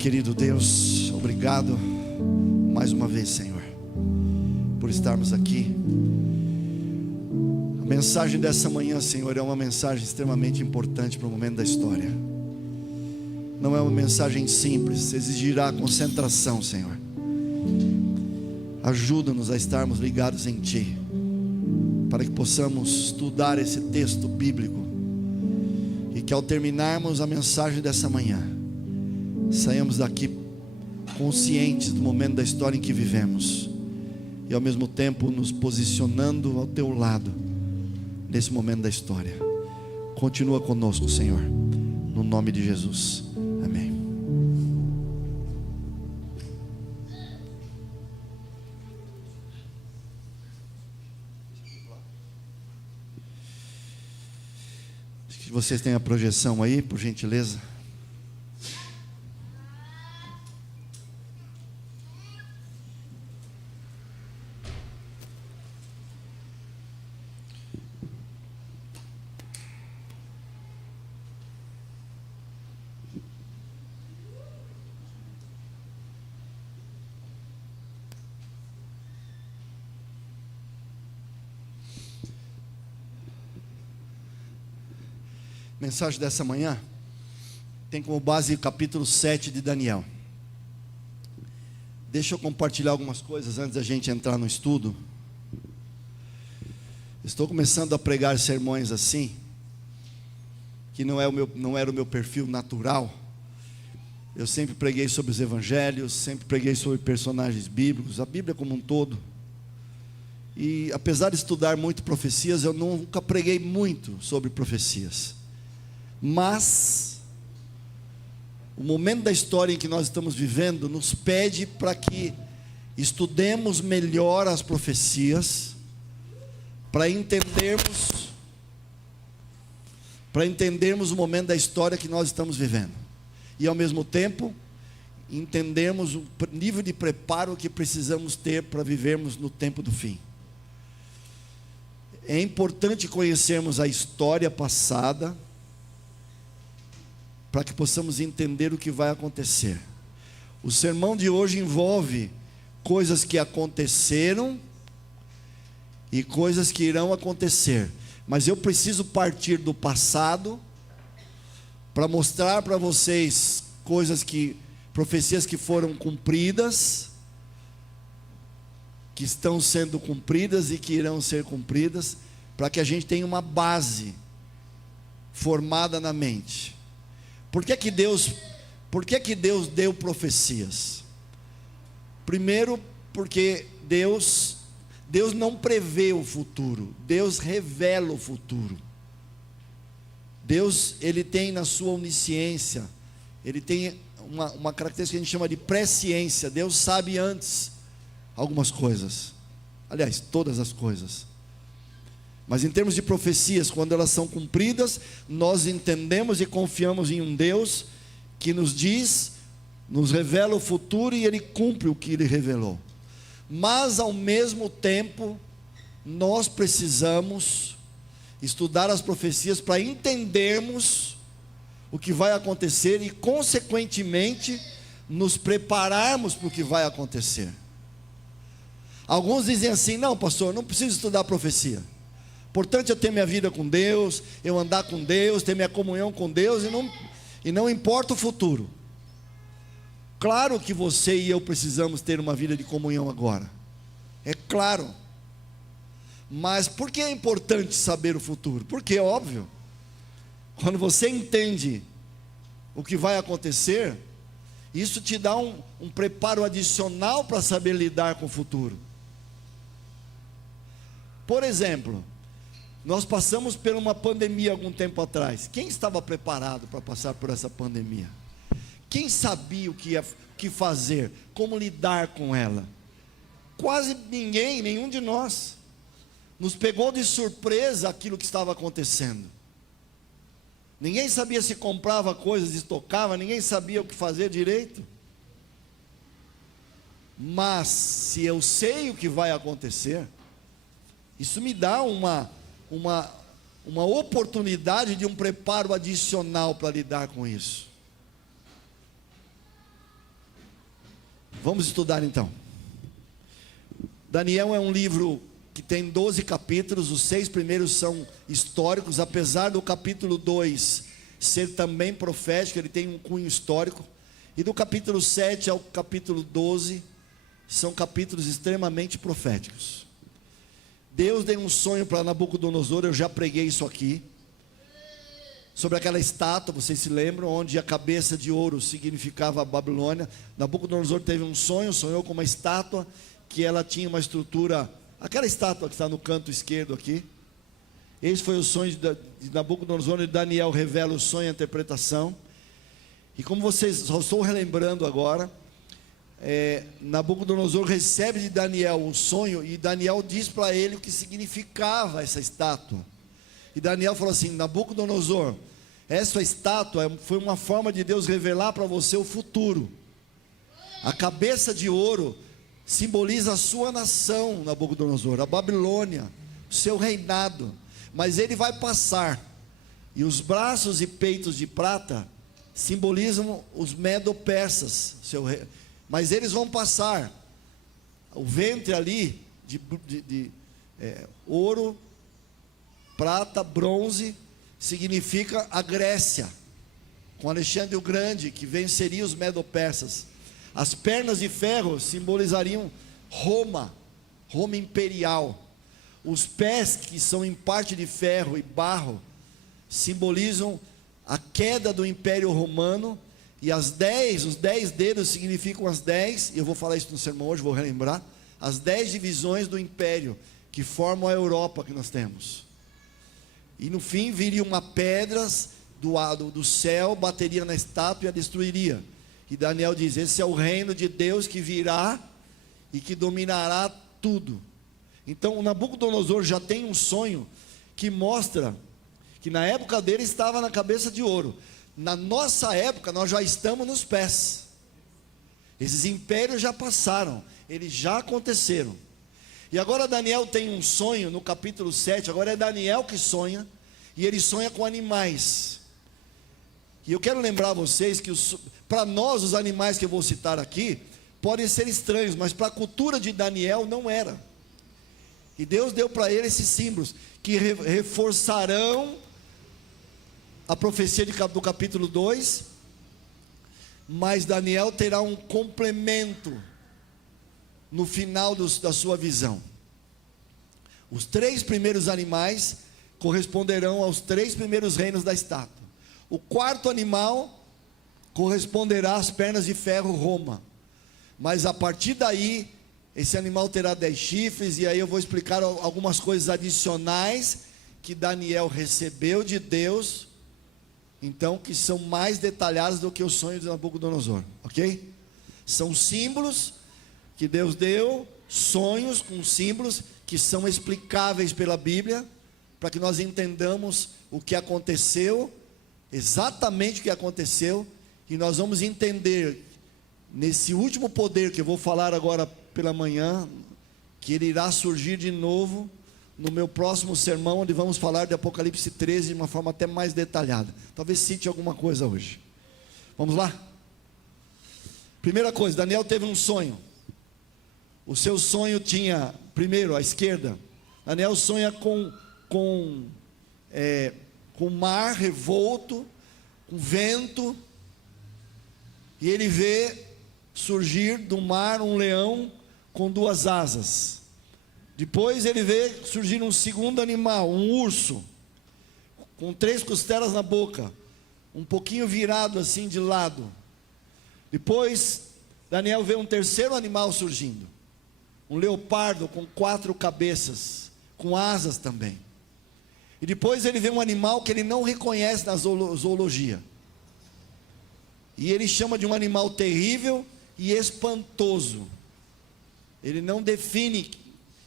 Querido Deus, obrigado mais uma vez, Senhor, por estarmos aqui. A mensagem dessa manhã, Senhor, é uma mensagem extremamente importante para o momento da história. Não é uma mensagem simples, exigirá concentração, Senhor. Ajuda-nos a estarmos ligados em Ti, para que possamos estudar esse texto bíblico, e que ao terminarmos a mensagem dessa manhã, saiamos daqui conscientes do momento da história em que vivemos, e ao mesmo tempo nos posicionando ao Teu lado, nesse momento da história. Continua conosco, Senhor, no nome de Jesus, amém. Que vocês têm a projeção aí, por gentileza. Mensagem dessa manhã tem como base o capítulo 7 de Daniel. Deixa eu compartilhar algumas coisas antes da gente entrar no estudo. Estou começando a pregar sermões assim, que não era o meu perfil natural. Eu sempre preguei sobre os evangelhos, sempre preguei sobre personagens bíblicos, a Bíblia como um todo. E apesar de estudar muito profecias, eu nunca preguei muito sobre profecias. Mas o momento da história em que nós estamos vivendo nos pede para que estudemos melhor as profecias, para entendermos o momento da história que nós estamos vivendo, e ao mesmo tempo entendermos o nível de preparo que precisamos ter para vivermos no tempo do fim. É importante conhecermos a história passada, para que possamos entender o que vai acontecer. O sermão de hoje envolve coisas que aconteceram e coisas que irão acontecer, mas eu preciso partir do passado para mostrar para vocês profecias que foram cumpridas, que estão sendo cumpridas e que irão ser cumpridas, para que a gente tenha uma base formada na mente. Por que que Deus deu profecias? Primeiro, porque Deus não prevê o futuro, Deus revela o futuro. Deus, Ele tem na sua onisciência, Ele tem uma característica que a gente chama de presciência. Deus sabe antes algumas coisas, aliás, todas as coisas. Mas em termos de profecias, quando elas são cumpridas, nós entendemos e confiamos em um Deus que nos revela o futuro, e Ele cumpre o que Ele revelou. Mas ao mesmo tempo, nós precisamos estudar as profecias para entendermos o que vai acontecer e, consequentemente, nos prepararmos para o que vai acontecer. Alguns dizem assim: não, pastor, não preciso estudar profecia. Importante eu ter minha vida com Deus, eu andar com Deus, ter minha comunhão com Deus, e não importa o futuro. Claro que você e eu precisamos ter uma vida de comunhão agora, é claro. Mas por que é importante saber o futuro? Porque é óbvio, quando você entende o que vai acontecer, isso te dá um preparo adicional para saber lidar com o futuro. Por exemplo, nós passamos por uma pandemia algum tempo atrás. Quem estava preparado para passar por essa pandemia? Quem sabia o que fazer, como lidar com ela? Quase ninguém, nenhum de nós. Nos pegou de surpresa aquilo que estava acontecendo. Ninguém sabia se comprava coisas, estocava, ninguém sabia o que fazer direito. Mas se eu sei o que vai acontecer, isso me dá uma oportunidade de um preparo adicional para lidar com isso. Vamos estudar então. Daniel é um livro que tem 12 capítulos, os 6 primeiros são históricos, apesar do capítulo 2 ser também profético, ele tem um cunho histórico, e do capítulo 7 ao capítulo 12, são capítulos extremamente proféticos. Deus deu um sonho para Nabucodonosor, eu já preguei isso aqui, sobre aquela estátua, vocês se lembram, onde a cabeça de ouro significava a Babilônia. Nabucodonosor teve um sonho, sonhou com uma estátua, que ela tinha uma estrutura, aquela estátua que está no canto esquerdo aqui. Esse foi o sonho de Nabucodonosor, e Daniel revela o sonho e a interpretação. E como vocês, só estou relembrando agora, Nabucodonosor recebe de Daniel um sonho, e Daniel diz para ele o que significava essa estátua. E Daniel falou assim: Nabucodonosor, essa estátua foi uma forma de Deus revelar para você o futuro. A cabeça de ouro simboliza a sua nação, Nabucodonosor, a Babilônia, o seu reinado. Mas ele vai passar, e os braços e peitos de prata simbolizam os medo-persas, mas eles vão passar. O ventre ali de ouro, prata, bronze, significa a Grécia, com Alexandre o Grande, que venceria os medo-persas. As pernas de ferro simbolizariam Roma, Roma imperial. Os pés, que são em parte de ferro e barro, simbolizam a queda do Império Romano. E os 10 dedos significam as 10, e eu vou falar isso no sermão hoje, vou relembrar, as 10 divisões do Império, que formam a Europa que nós temos. E no fim viriam uma pedras do céu, bateria na estátua e a destruiria. E Daniel diz: esse é o reino de Deus que virá e que dominará tudo. Então o Nabucodonosor já tem um sonho que mostra que na época dele estava na cabeça de ouro. Na nossa época nós já estamos nos pés. Esses impérios já passaram, eles já aconteceram. E agora Daniel tem um sonho no capítulo 7, agora é Daniel que sonha, e ele sonha com animais. E eu quero lembrar a vocês que para nós os animais que eu vou citar aqui, podem ser estranhos, mas para a cultura de Daniel não era. E Deus deu para ele esses símbolos, que reforçarão a profecia do capítulo 2, mas Daniel terá um complemento no final da sua visão. Os 3 primeiros animais corresponderão aos 3 primeiros reinos da estátua. O 4º animal corresponderá às pernas de ferro Roma. Mas a partir daí, esse animal terá 10 chifres, e aí eu vou explicar algumas coisas adicionais que Daniel recebeu de Deus, então, que são mais detalhadas do que o sonho de Nabucodonosor, ok? São símbolos que Deus deu, sonhos com símbolos que são explicáveis pela Bíblia, para que nós entendamos o que aconteceu, exatamente o que aconteceu, e nós vamos entender, nesse último poder que eu vou falar agora pela manhã, que ele irá surgir de novo, no meu próximo sermão, onde vamos falar de Apocalipse 13, de uma forma até mais detalhada. Talvez cite alguma coisa hoje. Vamos lá? Primeira coisa, Daniel teve um sonho. O seu sonho tinha, primeiro, à esquerda, Daniel sonha com mar revolto, com vento, e ele vê surgir do mar um leão com 2 asas. Depois ele vê surgir um segundo animal, um urso, com 3 costelas na boca, um pouquinho virado assim de lado. Depois Daniel vê um terceiro animal surgindo, um leopardo com 4 cabeças, com asas também. E depois ele vê um animal que ele não reconhece na zoologia, e ele chama de um animal terrível e espantoso. Ele não define,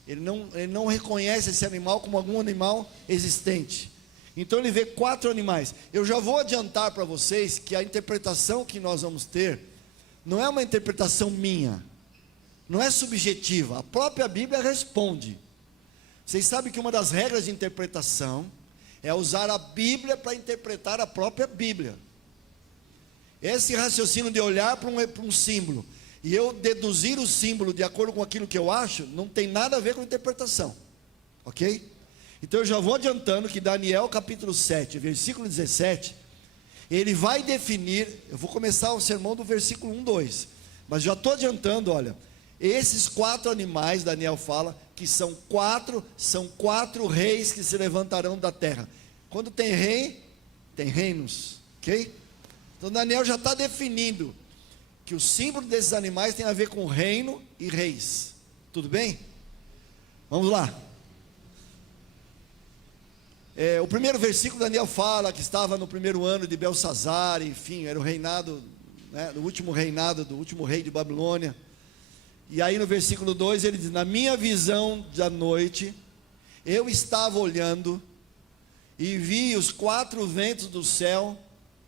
ele não reconhece esse animal como algum animal existente. Então ele vê 4 animais. Eu já vou adiantar para vocês que a interpretação que nós vamos ter não é uma interpretação minha, não é subjetiva, a própria Bíblia responde. Vocês sabem que uma das regras de interpretação é usar a Bíblia para interpretar a própria Bíblia. Esse raciocínio de olhar para um símbolo e eu deduzir o símbolo de acordo com aquilo que eu acho, não tem nada a ver com interpretação, ok? Então eu já vou adiantando que Daniel capítulo 7, versículo 17, ele vai definir, eu vou começar o sermão do versículo 1, 2, mas já estou adiantando, olha, esses 4 animais, Daniel fala, que são quatro reis que se levantarão da terra. Quando tem rei, tem reinos, ok? Então Daniel já está definindo que o símbolo desses animais tem a ver com reino e reis, tudo bem? Vamos lá. O primeiro versículo, Daniel fala que estava no primeiro ano de Belsazar, enfim, era o reinado, né, do último reinado, do último rei de Babilônia. E aí no versículo 2 ele diz: na minha visão da noite, eu estava olhando, e vi os 4 ventos do céu,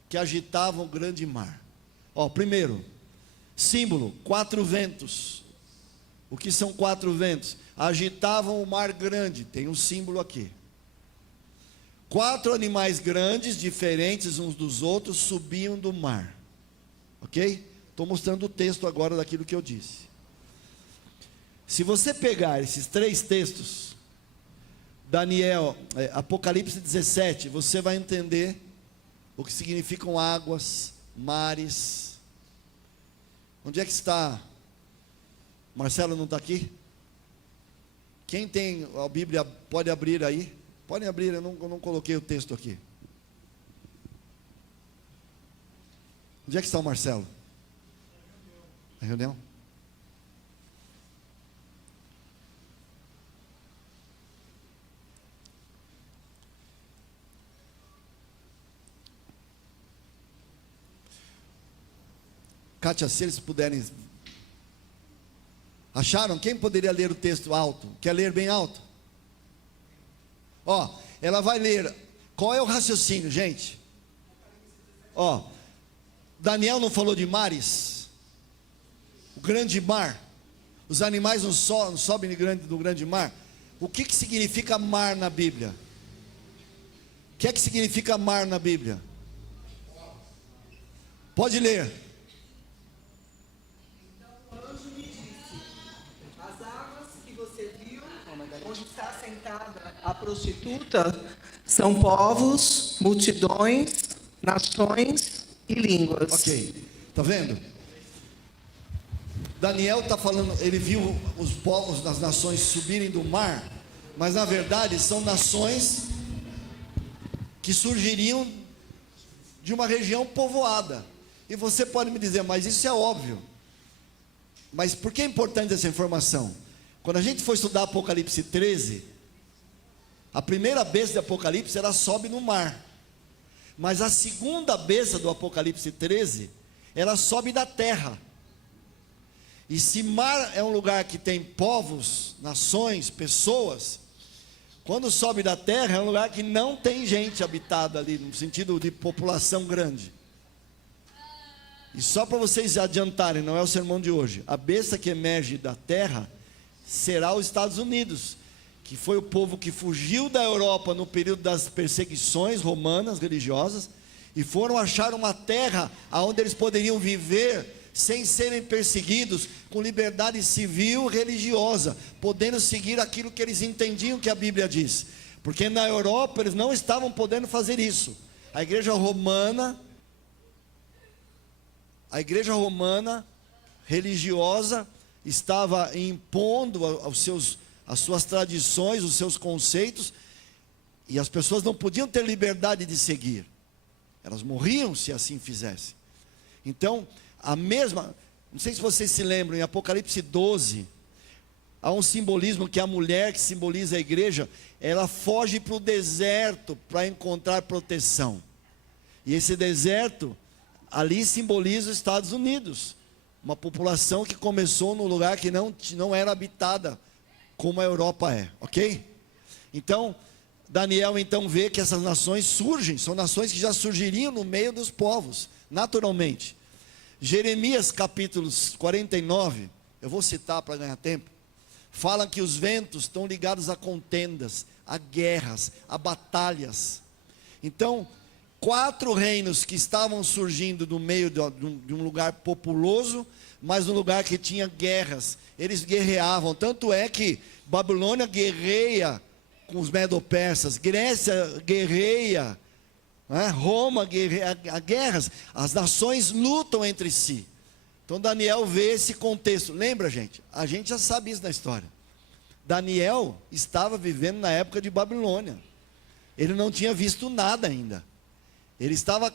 que agitavam o grande mar. Primeiro, símbolo, 4 ventos. O que são 4 ventos? Agitavam o mar grande, tem um símbolo aqui. 4 animais grandes, diferentes uns dos outros, subiam do mar, ok? Estou mostrando o texto agora daquilo que eu disse. Se você pegar esses 3 textos, Apocalipse 17, você vai entender o que significam águas, mares. Onde é que está? Marcelo não está aqui? Quem tem a Bíblia pode abrir aí? Podem abrir, eu não coloquei o texto aqui. Onde é que está o Marcelo? Na reunião? Kátia, se eles puderem. Acharam? Quem poderia ler o texto alto? Quer ler bem alto? Ela vai ler. Qual é o raciocínio, gente? Daniel não falou de mares? O grande mar. Os animais não sobem do grande mar. O que significa mar na Bíblia? O que significa mar na Bíblia? Pode ler. Onde está sentada a prostituta são povos, multidões, nações e línguas. Ok, está vendo? Daniel está falando, ele viu os povos das nações subirem do mar, mas na verdade são nações que surgiriam de uma região povoada. E você pode me dizer, mas isso é óbvio. Mas por que é importante essa informação? Quando a gente for estudar Apocalipse 13, a primeira besta de Apocalipse, ela sobe no mar. Mas a segunda besta do Apocalipse 13, ela sobe da terra. E se mar é um lugar que tem povos, nações, pessoas, quando sobe da terra é um lugar que não tem gente habitada ali, no sentido de população grande. E só para vocês adiantarem, não é o sermão de hoje, a besta que emerge da terra será os Estados Unidos, que foi o povo que fugiu da Europa no período das perseguições romanas, religiosas, e foram achar uma terra onde eles poderiam viver sem serem perseguidos, com liberdade civil religiosa, podendo seguir aquilo que eles entendiam que a Bíblia diz, porque na Europa eles não estavam podendo fazer isso. A igreja romana religiosa estava impondo as suas tradições, os seus conceitos, e as pessoas não podiam ter liberdade de seguir, elas morriam se assim fizessem. Então, não sei se vocês se lembram, em Apocalipse 12, há um simbolismo que a mulher, que simboliza a igreja, ela foge para o deserto para encontrar proteção, e esse deserto, ali simboliza os Estados Unidos, uma população que começou num lugar que não era habitada, como a Europa é, ok? Então, Daniel então vê que essas nações surgem, são nações que já surgiriam no meio dos povos, naturalmente. Jeremias capítulo 49, eu vou citar para ganhar tempo, fala que os ventos estão ligados a contendas, a guerras, a batalhas. Então, 4 reinos que estavam surgindo do meio de um lugar populoso, mas um lugar que tinha guerras. Eles guerreavam, tanto é que Babilônia guerreia com os medo-persas, Grécia guerreia, né? Roma guerreia, guerras, as nações lutam entre si. Então Daniel vê esse contexto. Lembra, gente? A gente já sabe isso na história. Daniel estava vivendo na época de Babilônia. Ele não tinha visto nada ainda. Ele estava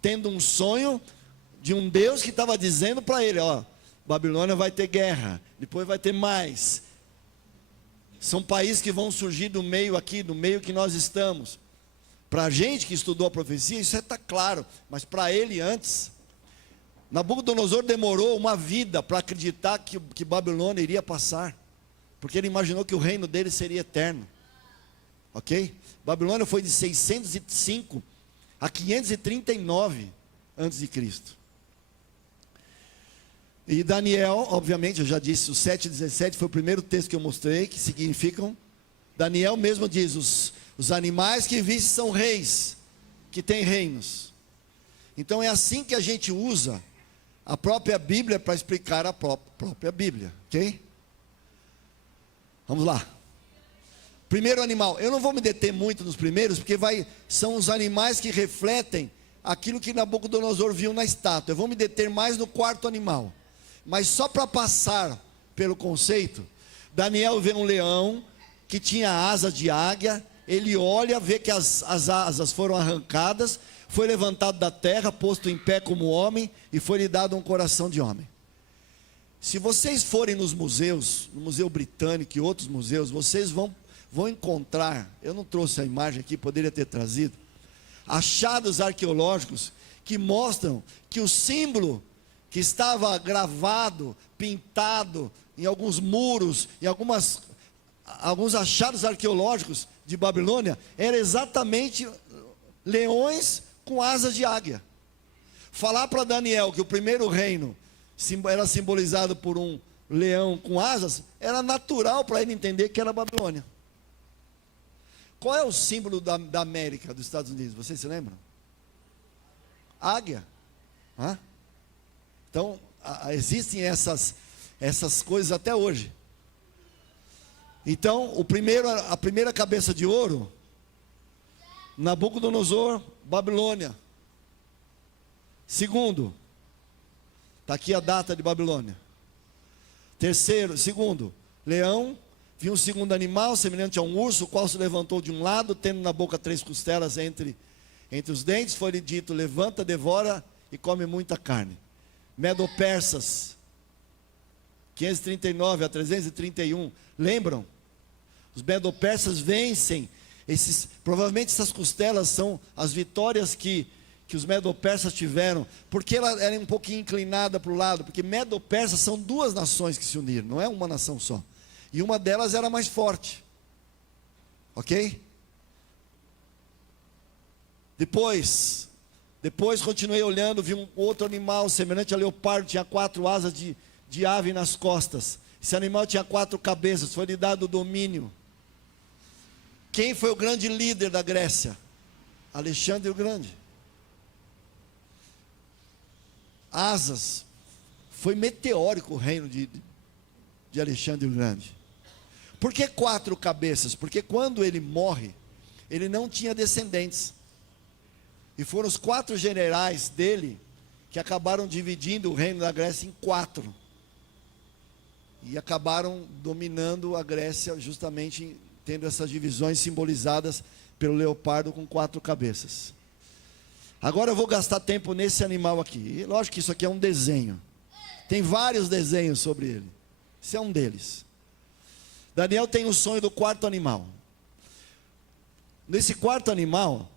tendo um sonho de um Deus que estava dizendo para ele, ó, Babilônia vai ter guerra, depois vai ter mais. São países que vão surgir do meio aqui, do meio que nós estamos. Para a gente que estudou a profecia, isso está claro. Mas para ele antes, Nabucodonosor demorou uma vida para acreditar que Babilônia iria passar. Porque ele imaginou que o reino dele seria eterno. Ok? Babilônia foi de 605 a 539 a.C. E Daniel, obviamente, eu já disse, o 7:17 foi o primeiro texto que eu mostrei, que significam, Daniel mesmo diz, os animais que viste são reis, que têm reinos. Então é assim que a gente usa a própria Bíblia para explicar a própria Bíblia, ok? Vamos lá. Primeiro animal, eu não vou me deter muito nos primeiros, porque são os animais que refletem aquilo que Nabucodonosor viu na estátua. Eu vou me deter mais no quarto animal. Mas só para passar pelo conceito, Daniel vê um leão que tinha asas de águia, ele olha, vê que as asas foram arrancadas, foi levantado da terra, posto em pé como homem, e foi lhe dado um coração de homem. Se vocês forem nos museus, no Museu Britânico e outros museus, vocês vão encontrar, eu não trouxe a imagem aqui, poderia ter trazido, achados arqueológicos que mostram que o símbolo que estava gravado, pintado em alguns muros, em alguns achados arqueológicos de Babilônia, era exatamente leões com asas de águia. Falar para Daniel que o primeiro reino era simbolizado por um leão com asas, era natural para ele entender que era Babilônia. Qual é o símbolo da América, dos Estados Unidos? Vocês se lembram? Águia. Hã? Então, existem essas coisas até hoje. Então, a primeira cabeça de ouro, Nabucodonosor, Babilônia. Segundo, está aqui a data de Babilônia. Segundo, leão. Viu um segundo animal, semelhante a um urso, o qual se levantou de um lado, tendo na boca 3 costelas entre os dentes. Foi-lhe dito, levanta, devora e come muita carne. Medo-persas, 539 a 331, lembram? Os medo-persas vencem, provavelmente essas costelas são as vitórias que os medo-persas tiveram, porque ela era um pouquinho inclinada para o lado, porque medo-persas são 2 nações que se uniram, não é uma nação só. E uma delas era mais forte. Ok? Depois continuei olhando, vi um outro animal semelhante a leopardo, tinha 4 asas de ave nas costas. Esse animal tinha 4 cabeças, foi lhe dado o domínio. Quem foi o grande líder da Grécia? Alexandre o Grande. Asas. Foi meteórico o reino de Alexandre o Grande. Por que 4 cabeças? Porque quando ele morre, ele não tinha descendentes. E foram os 4 generais dele que acabaram dividindo o reino da Grécia em 4. E acabaram dominando a Grécia, justamente tendo essas divisões simbolizadas pelo leopardo com 4 cabeças. Agora eu vou gastar tempo nesse animal aqui. E lógico que isso aqui é um desenho. Tem vários desenhos sobre ele. Esse é um deles. Daniel tem o sonho do quarto animal. Nesse quarto animal,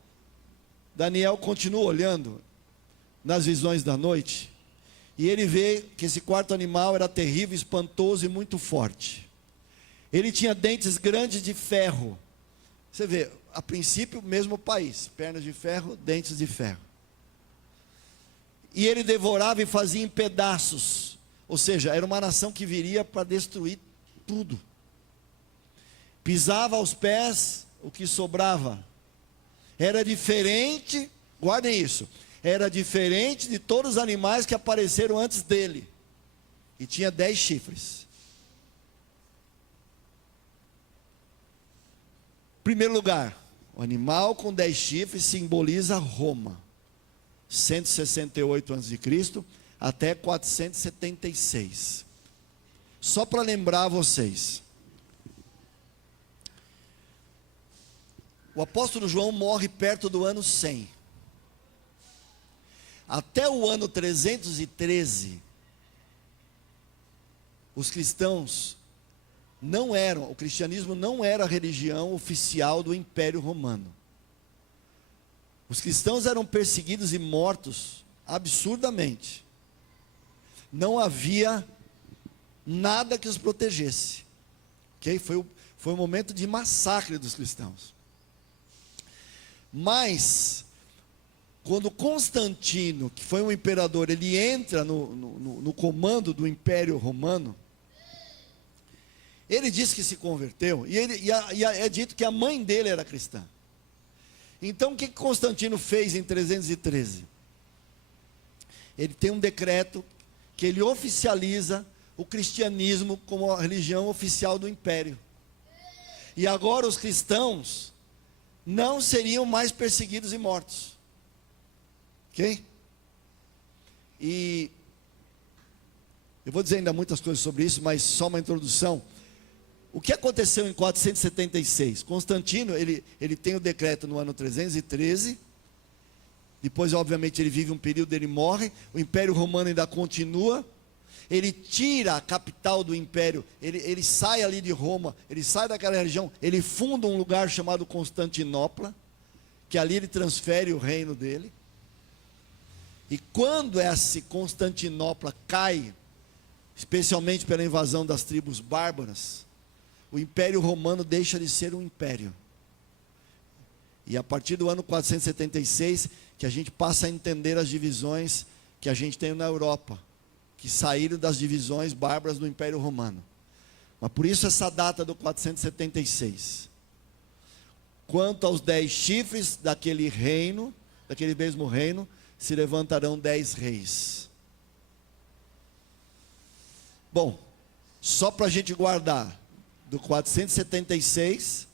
Daniel continua olhando nas visões da noite, e ele vê que esse quarto animal era terrível, espantoso e muito forte. Ele tinha dentes grandes de ferro. Você vê, a princípio, o mesmo país, pernas de ferro, dentes de ferro. E ele devorava e fazia em pedaços, ou seja, era uma nação que viria para destruir tudo. Pisava aos pés o que sobrava. Era diferente Guardem isso. Era diferente de todos os animais que apareceram antes dele. E tinha 10 chifres. Primeiro lugar, o animal com 10 chifres simboliza Roma. 168 a.C. até 476. Só para lembrar vocês. O apóstolo João morre perto do ano 100. Até o ano 313, os cristãos não eram, o cristianismo não era a religião oficial do Império Romano. Os cristãos eram perseguidos e mortos absurdamente. Não havia nada que os protegesse. Okay? Foi um momento de massacre dos cristãos. Mas, quando Constantino, que foi um imperador, ele entra no comando do Império Romano, ele disse que se converteu, e é dito que a mãe dele era cristã. Então o que Constantino fez em 313? Ele tem um decreto que ele oficializa o cristianismo como a religião oficial do império. E agora os cristãos não seriam mais perseguidos e mortos. Ok? E eu vou dizer ainda muitas coisas sobre isso, mas só uma introdução. O que aconteceu em 476? Constantino, ele tem o decreto no ano 313. Depois, obviamente, ele vive um período, ele morre. O Império Romano ainda continua. Ele tira a capital do império, ele sai ali de Roma, ele sai daquela região, ele funda um lugar chamado Constantinopla, que ali ele transfere o reino dele. E quando esse Constantinopla cai, especialmente pela invasão das tribos bárbaras, o Império Romano deixa de ser um império. E a partir do ano 476, que a gente passa a entender as divisões que a gente tem na Europa, que saíram das divisões bárbaras do Império Romano. Mas por isso essa data do 476. Quanto aos 10 chifres daquele reino, daquele mesmo reino, se levantarão 10 reis. Bom, só para a gente guardar, do 476,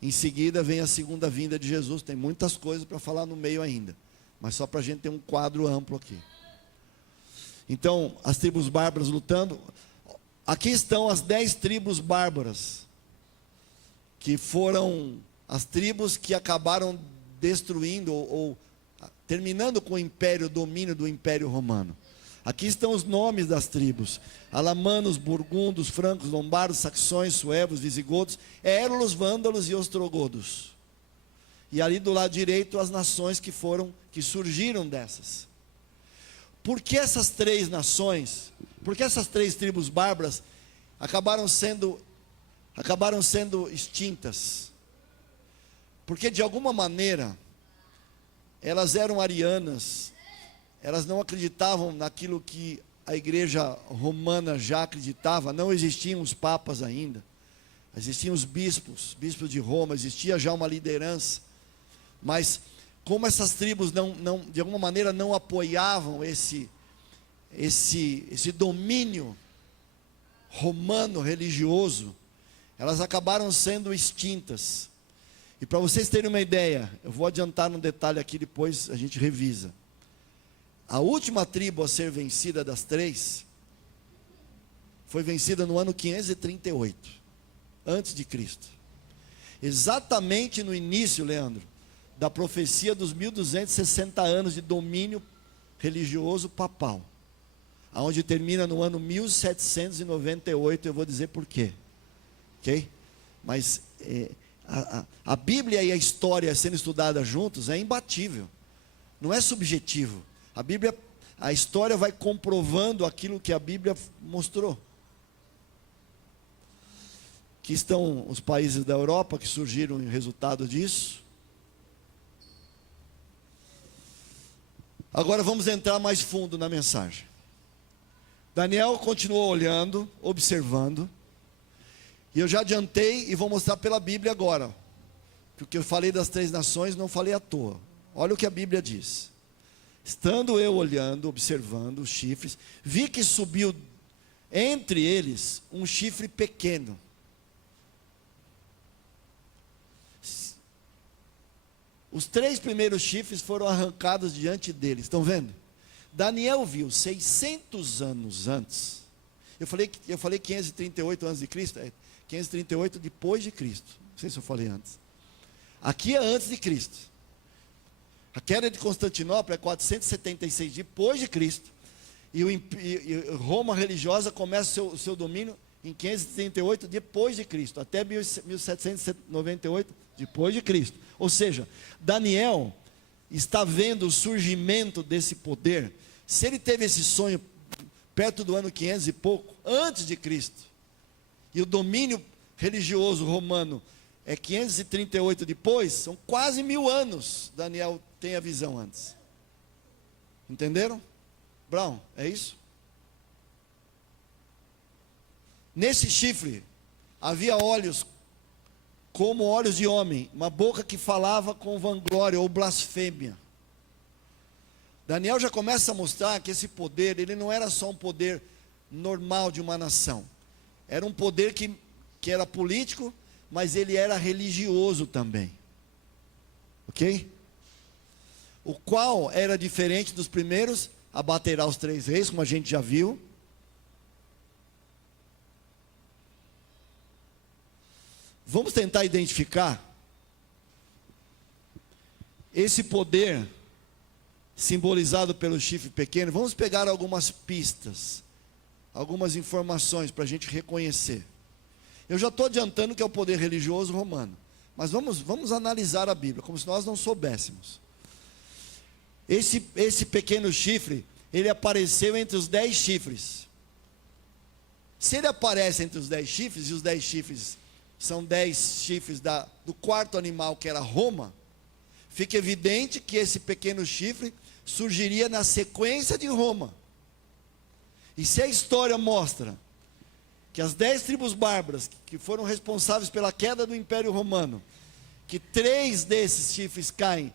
em seguida vem a segunda vinda de Jesus. Tem muitas coisas para falar no meio ainda, mas só para a gente ter um quadro amplo aqui. Então, as tribos bárbaras lutando. Aqui estão as 10 tribos bárbaras, que foram as tribos que acabaram destruindo ou terminando com o império, o domínio do Império Romano. Aqui estão os nomes das tribos: alamanos, burgundos, francos, lombardos, saxões, suevos, visigodos, érulos, vândalos e ostrogodos. E ali do lado direito as nações que surgiram dessas. Por que essas 3 nações, por que essas 3 tribos bárbaras acabaram sendo extintas? Porque de alguma maneira elas eram arianas, elas não acreditavam naquilo que a igreja romana já acreditava. Não existiam os papas ainda, existiam os bispos de Roma, existia já uma liderança, mas como essas tribos de alguma maneira não apoiavam esse domínio romano religioso, elas acabaram sendo extintas. E para vocês terem uma ideia, eu vou adiantar um detalhe aqui, depois a gente revisa. A última tribo a ser vencida das 3 foi vencida no ano 538 antes de Cristo. Exatamente no início, Leandro, da profecia dos 1260 anos de domínio religioso papal, aonde termina no ano 1798. Eu vou dizer por quê, ok? Mas a Bíblia e a história sendo estudada juntos é imbatível, não é subjetivo. A história vai comprovando aquilo que a Bíblia mostrou. Aqui estão os países da Europa que surgiram em resultado disso. Agora vamos entrar mais fundo na mensagem. Daniel continuou olhando, observando. E eu já adiantei e vou mostrar pela Bíblia agora. Porque eu falei das 3 nações, não falei à toa. Olha o que a Bíblia diz. Estando eu olhando, observando os chifres, vi que subiu entre eles um chifre pequeno. Os 3 primeiros chifres foram arrancados diante deles, estão vendo? Daniel viu 600 anos antes. Eu falei 538 antes de Cristo, 538 depois de Cristo. Não sei se eu falei antes. Aqui é antes de Cristo. A queda de Constantinopla é 476 depois de Cristo. E Roma religiosa começa o seu domínio em 538 depois de Cristo, até 1798 depois de Cristo. Ou seja, Daniel está vendo o surgimento desse poder. Se ele teve esse sonho perto do ano 500 e pouco, antes de Cristo, e o domínio religioso romano é 538 depois, são quase 1000 anos. Daniel tem a visão antes. Entenderam? Brown, é isso? Nesse chifre havia olhos como olhos de homem, uma boca que falava com vanglória ou blasfêmia. Daniel já começa a mostrar que esse poder, ele não era só um poder normal de uma nação. Era um poder que era político, mas ele era religioso também. Ok? O qual era diferente dos primeiros, abaterá os 3 reis, como a gente já viu. Vamos tentar identificar esse poder simbolizado pelo chifre pequeno. Vamos pegar algumas pistas, algumas informações para a gente reconhecer. Eu já estou adiantando que é o poder religioso romano, mas vamos analisar a Bíblia, como se nós não soubéssemos. Esse pequeno chifre, ele apareceu entre os 10 chifres. Se ele aparece entre os 10 chifres, e os 10 chifres são 10 chifres do quarto animal, que era Roma, fica evidente que esse pequeno chifre surgiria na sequência de Roma. E se a história mostra que as 10 tribos bárbaras, que foram responsáveis pela queda do Império Romano, que 3 desses chifres caem,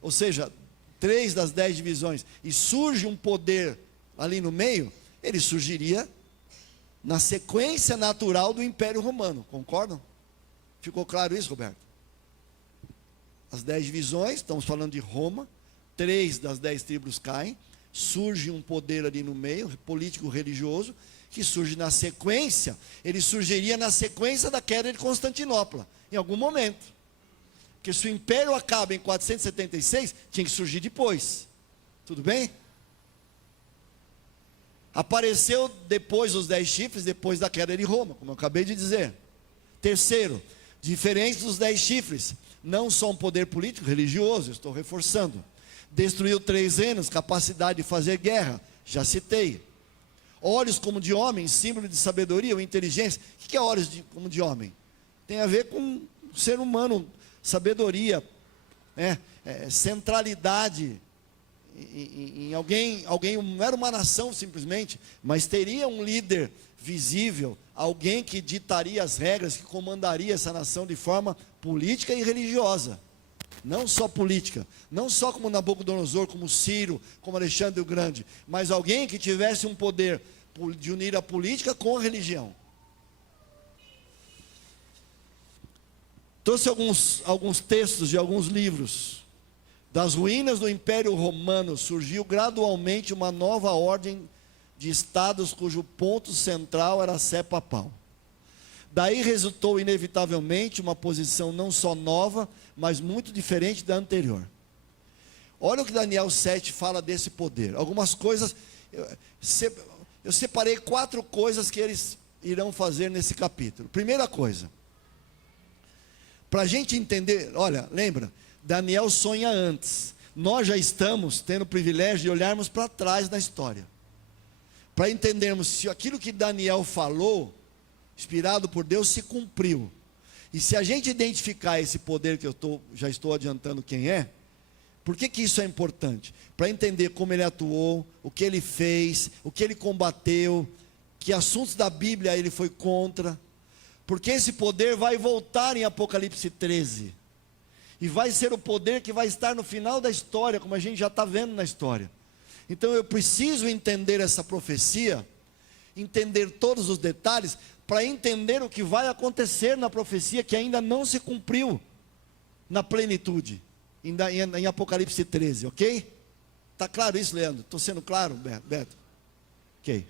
ou seja, 3 das 10 divisões, e surge um poder ali no meio, ele surgiria na sequência natural do Império Romano, concordam? Ficou claro isso, Roberto? As 10 divisões, estamos falando de Roma, 3 das 10 tribos caem, surge um poder ali no meio, político religioso, que surge na sequência, ele surgiria na sequência da queda de Constantinopla, em algum momento. Porque se o império acaba em 476, tinha que surgir depois. Tudo bem? Apareceu depois dos 10 chifres, depois da queda de Roma, como eu acabei de dizer. Terceiro, diferente dos 10 chifres, não só um poder político, religioso, estou reforçando. Destruiu 3 reinos, capacidade de fazer guerra, já citei. Olhos como de homem, símbolo de sabedoria ou inteligência. O que é olhos como de homem? Tem a ver com o ser humano, sabedoria, centralidade em alguém, não era uma nação simplesmente, mas teria um líder visível, alguém que ditaria as regras, que comandaria essa nação de forma política e religiosa. Não só política, não só como Nabucodonosor, como Ciro, como Alexandre o Grande, mas alguém que tivesse um poder de unir a política com a religião. Trouxe alguns textos de alguns livros. Das ruínas do Império Romano surgiu gradualmente uma nova ordem de estados cujo ponto central era a Sé Papal. Daí resultou inevitavelmente uma posição não só nova, mas muito diferente da anterior. Olha o que Daniel 7 fala desse poder. Algumas coisas, eu separei 4 coisas que eles irão fazer nesse capítulo. Primeira coisa, para a gente entender, olha, lembra, Daniel sonha antes. Nós já estamos tendo o privilégio de olharmos para trás na história, para entendermos se aquilo que Daniel falou, inspirado por Deus, se cumpriu. E se a gente identificar esse poder que já estou adiantando quem é, por que isso é importante? Para entender como ele atuou, o que ele fez, o que ele combateu, que assuntos da Bíblia ele foi contra, porque esse poder vai voltar em Apocalipse 13. E vai ser o poder que vai estar no final da história, como a gente já está vendo na história. Então eu preciso entender essa profecia, entender todos os detalhes, para entender o que vai acontecer na profecia que ainda não se cumpriu na plenitude, em Apocalipse 13, ok? Está claro isso, Leandro? Estou sendo claro, Beto? Ok.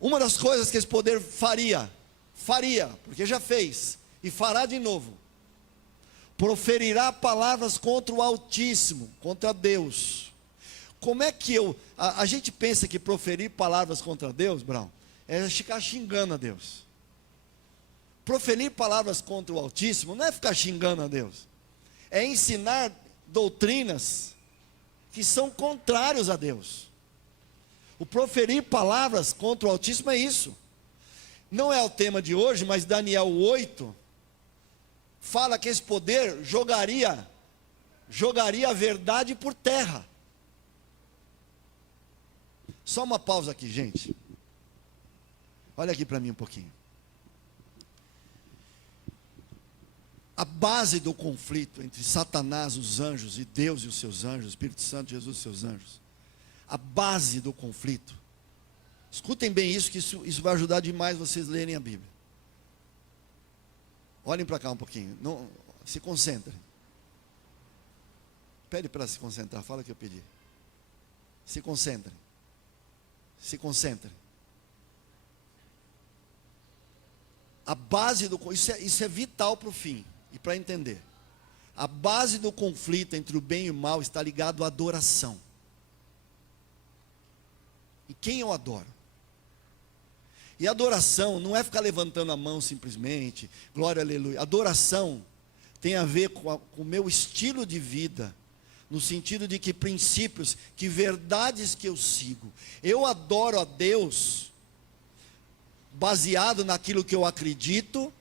Uma das coisas que esse poder faria, porque já fez, e fará de novo, proferirá palavras contra o Altíssimo, contra Deus. Como é que a gente pensa que proferir palavras contra Deus, Brown, é ficar xingando a Deus. Proferir palavras contra o Altíssimo não é ficar xingando a Deus, é ensinar doutrinas que são contrários a Deus. O proferir palavras contra o Altíssimo é isso. Não é o tema de hoje, mas Daniel 8 fala que esse poder jogaria a verdade por terra. Só uma pausa aqui, gente. Olha aqui para mim um pouquinho. A base do conflito entre Satanás, os anjos, e Deus e os seus anjos, Espírito Santo, Jesus e os seus anjos. A base do conflito. Escutem bem isso, que isso vai ajudar demais vocês lerem a Bíblia. Olhem para cá um pouquinho. Não, se concentrem. Pede para se concentrar, fala o que eu pedi. Se concentrem. Se concentrem. A base do isso é vital para o fim e para entender. A base do conflito entre o bem e o mal está ligado à adoração. E quem eu adoro? E adoração não é ficar levantando a mão simplesmente, glória, aleluia. Adoração tem a ver com o meu estilo de vida, no sentido de que princípios, que verdades que eu sigo. Eu adoro a Deus baseado naquilo que eu acredito,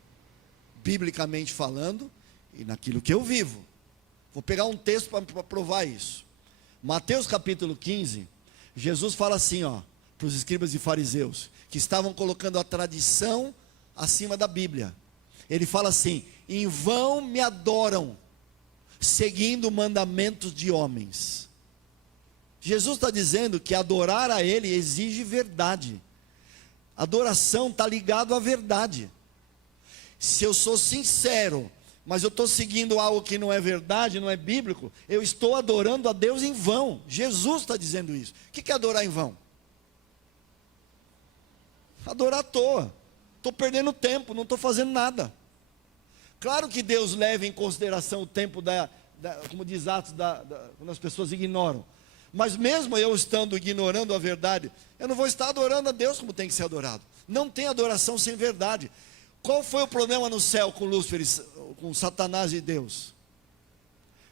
biblicamente falando, e naquilo que eu vivo. Vou pegar um texto para provar isso. Mateus capítulo 15, Jesus fala assim, para os escribas e fariseus, que estavam colocando a tradição acima da Bíblia. Ele fala assim: em vão me adoram, seguindo mandamentos de homens. Jesus está dizendo que adorar a Ele exige verdade. Adoração está ligado à verdade. Se eu sou sincero, mas eu estou seguindo algo que não é verdade, não é bíblico, eu estou adorando a Deus em vão. Jesus está dizendo isso. O que é adorar em vão? Adorar à toa. Estou perdendo tempo, não estou fazendo nada. Claro que Deus leva em consideração o tempo como diz Atos, quando as pessoas ignoram. Mas mesmo eu estando ignorando a verdade, eu não vou estar adorando a Deus como tem que ser adorado. Não tem adoração sem verdade. Qual foi o problema no céu com Lúcifer, com Satanás e Deus?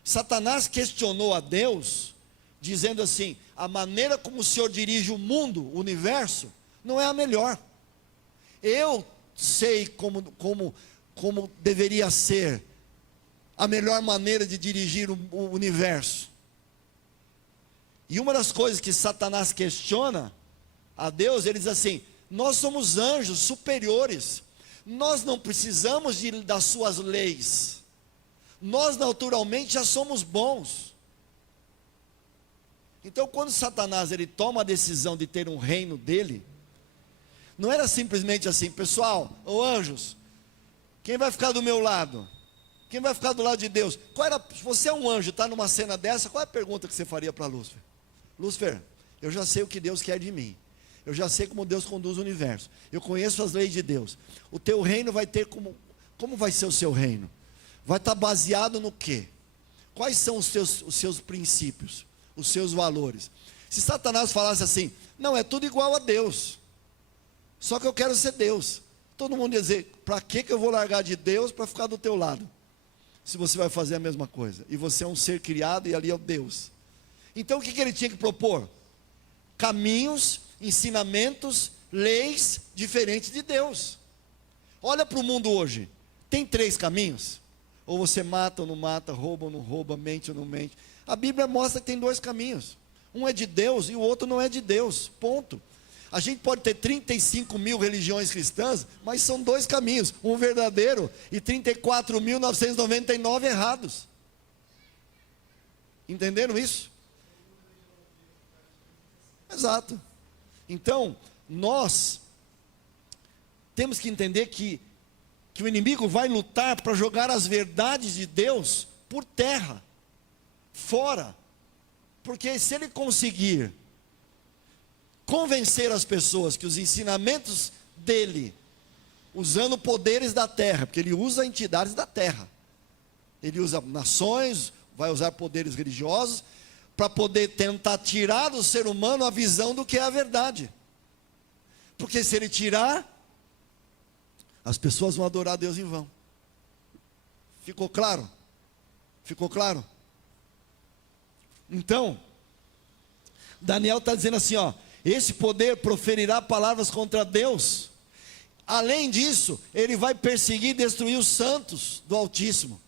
Satanás questionou a Deus, dizendo assim: a maneira como o Senhor dirige o mundo, o universo, não é a melhor. Eu sei como deveria ser a melhor maneira de dirigir o universo. E uma das coisas que Satanás questiona a Deus, ele diz assim: nós somos anjos superiores, nós não precisamos das suas leis, nós naturalmente já somos bons. Então quando Satanás ele toma a decisão de ter um reino dele, não era simplesmente assim: pessoal, anjos, quem vai ficar do meu lado? Quem vai ficar do lado de Deus? Se você é um anjo, está numa cena dessa, qual é a pergunta que você faria para Lúcifer? Lúcifer, eu já sei o que Deus quer de mim. Eu já sei como Deus conduz o universo. Eu conheço as leis de Deus. O teu reino vai ter como vai ser o seu reino? Vai estar baseado no quê? Quais são os seus princípios? Os seus valores? Se Satanás falasse assim: não, é tudo igual a Deus, só que eu quero ser Deus. Todo mundo ia dizer: para que eu vou largar de Deus para ficar do teu lado? Se você vai fazer a mesma coisa. E você é um ser criado e ali é o Deus. Então o que ele tinha que propor? Caminhos, ensinamentos, leis diferentes de Deus. Olha para o mundo hoje. Tem 3 caminhos. Ou você mata ou não mata, rouba ou não rouba, mente ou não mente. A Bíblia mostra que tem 2 caminhos. Um é de Deus e o outro não é de Deus. Ponto. A gente pode ter 35 mil religiões cristãs, mas são dois caminhos, um verdadeiro e 34.999 errados. Entenderam isso? Exato. Então, nós temos que entender que o inimigo vai lutar para jogar as verdades de Deus por terra, fora. Porque se ele conseguir convencer as pessoas que os ensinamentos dele, usando poderes da terra, porque ele usa entidades da terra, ele usa nações, vai usar poderes religiosos, para poder tentar tirar do ser humano a visão do que é a verdade. Porque se ele tirar, as pessoas vão adorar Deus em vão. Ficou claro? Ficou claro? Então, Daniel está dizendo assim, ó, esse poder proferirá palavras contra Deus. Além disso, ele vai perseguir e destruir os santos do Altíssimo.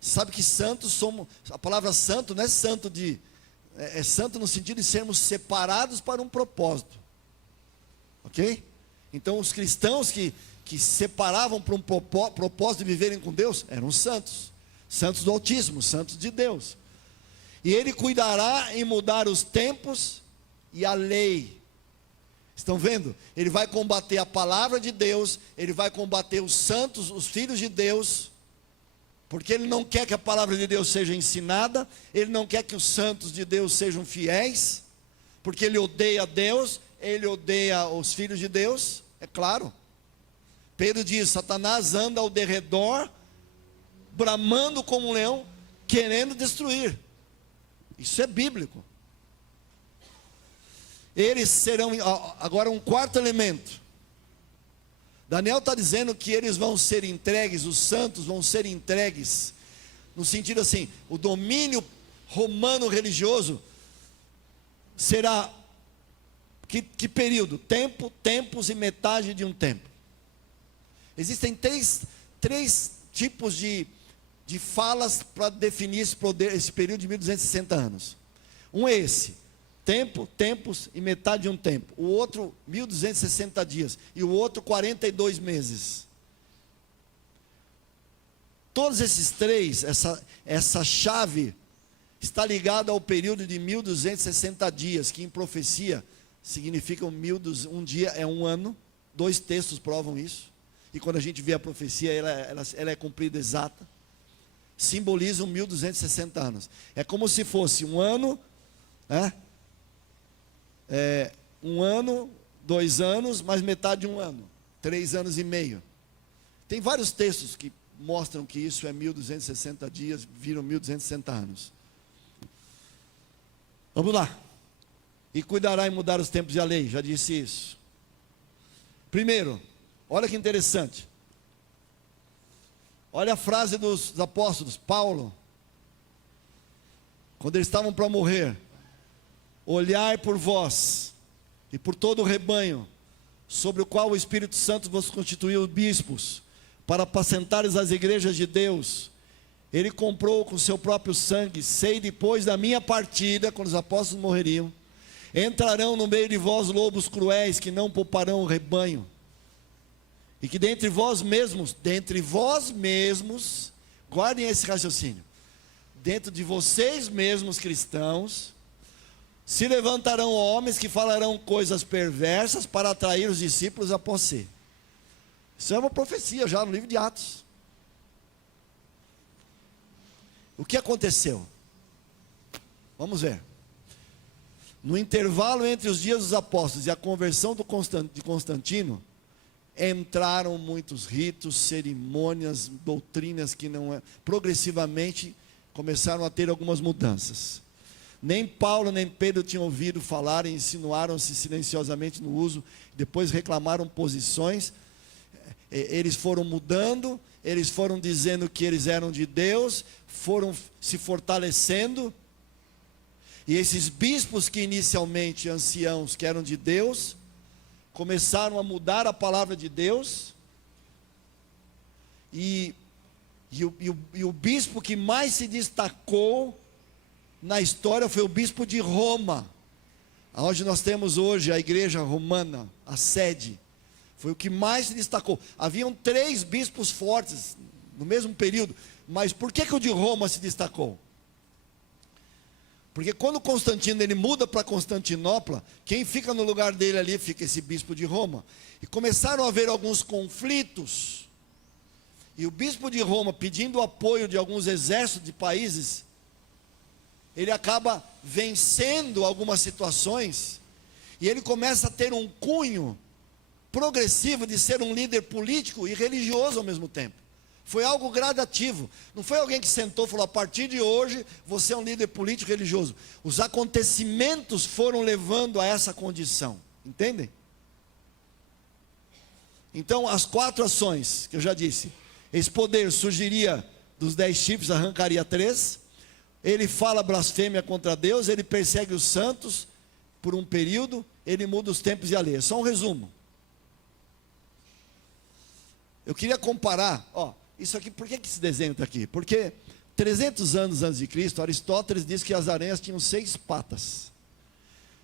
Sabe que santos somos, a palavra santo não é santo é santo no sentido de sermos separados para um propósito. Ok? Então os cristãos que se separavam para um propósito de viverem com Deus, eram santos. Santos do Altíssimo, santos de Deus. E ele cuidará em mudar os tempos e a lei. Estão vendo? Ele vai combater a palavra de Deus, ele vai combater os santos, os filhos de Deus, porque ele não quer que a palavra de Deus seja ensinada, ele não quer que os santos de Deus sejam fiéis, porque ele odeia Deus, ele odeia os filhos de Deus, é claro. Pedro diz, Satanás anda ao derredor, bramando como um leão, querendo destruir. Isso é bíblico. Eles serão, agora um quarto elemento. Daniel está dizendo que eles vão ser entregues, os santos vão ser entregues, no sentido assim, o domínio romano religioso será, que período? Tempo, tempos e metade de um tempo. Existem três tipos de falas para definir esse período de 1260 anos. Um é esse, tempo, tempos e metade de um tempo. O outro, 1260 dias. E o outro, 42 meses. Todos esses três, essa chave, está ligada ao período de 1260 dias, que em profecia significa um dia é um ano. 2 textos provam isso. E quando a gente vê a profecia, ela é cumprida exata. Simbolizam 1260 anos. É como se fosse um ano, um ano, 2 anos, mais metade de um ano, 3 anos e meio. Tem vários textos que mostram que isso é 1260 dias, viram 1260 anos. Vamos lá. E cuidará em mudar os tempos e a lei, já disse isso. Primeiro, olha que interessante. Olha a frase dos apóstolos, Paulo, quando eles estavam para morrer: olhai por vós e por todo o rebanho, sobre o qual o Espírito Santo vos constituiu bispos, para apacentares as igrejas de Deus. Ele comprou com seu próprio sangue. Sei depois da minha partida, quando os apóstolos morreriam, entrarão no meio de vós lobos cruéis, que não pouparão o rebanho. E que dentre vós mesmos, guardem esse raciocínio, dentro de vocês mesmos cristãos, se levantarão homens que falarão coisas perversas para atrair os discípulos após si. Isso é uma profecia já no livro de Atos. O que aconteceu? Vamos ver. No intervalo entre os dias dos apóstolos e a conversão de Constantino, entraram muitos ritos, cerimônias, doutrinas que progressivamente começaram a ter algumas mudanças. Nem Paulo nem Pedro tinham ouvido falar, e insinuaram-se silenciosamente no uso, depois reclamaram posições. Eles foram mudando, eles foram dizendo que eles eram de Deus, foram se fortalecendo, e esses bispos que inicialmente anciãos, que eram de Deus, começaram a mudar a palavra de Deus, e o bispo que mais se destacou na história foi o bispo de Roma, Onde nós temos hoje a igreja romana, a sede, foi o que mais se destacou. Haviam 3 bispos fortes no mesmo período, mas por que o de Roma se destacou? Porque quando Constantino ele muda para Constantinopla, quem fica no lugar dele ali fica esse bispo de Roma. E começaram a haver alguns conflitos. E o bispo de Roma, pedindo o apoio de alguns exércitos de países, ele acaba vencendo algumas situações, e ele começa a ter um cunho progressivo de ser um líder político e religioso ao mesmo tempo. Foi algo gradativo, não foi alguém que sentou e falou: a partir de hoje você é um líder político e religioso. Os acontecimentos foram levando a essa condição, entendem? Então as 4 ações que eu já disse, esse poder surgiria dos 10 chifres, arrancaria 3, ele fala blasfêmia contra Deus, ele persegue os santos por um período, ele muda os tempos e a lei. Só um resumo. Eu queria comparar, isso aqui, por que esse desenho está aqui? Porque 300 anos antes de Cristo, Aristóteles diz que as aranhas tinham 6 patas.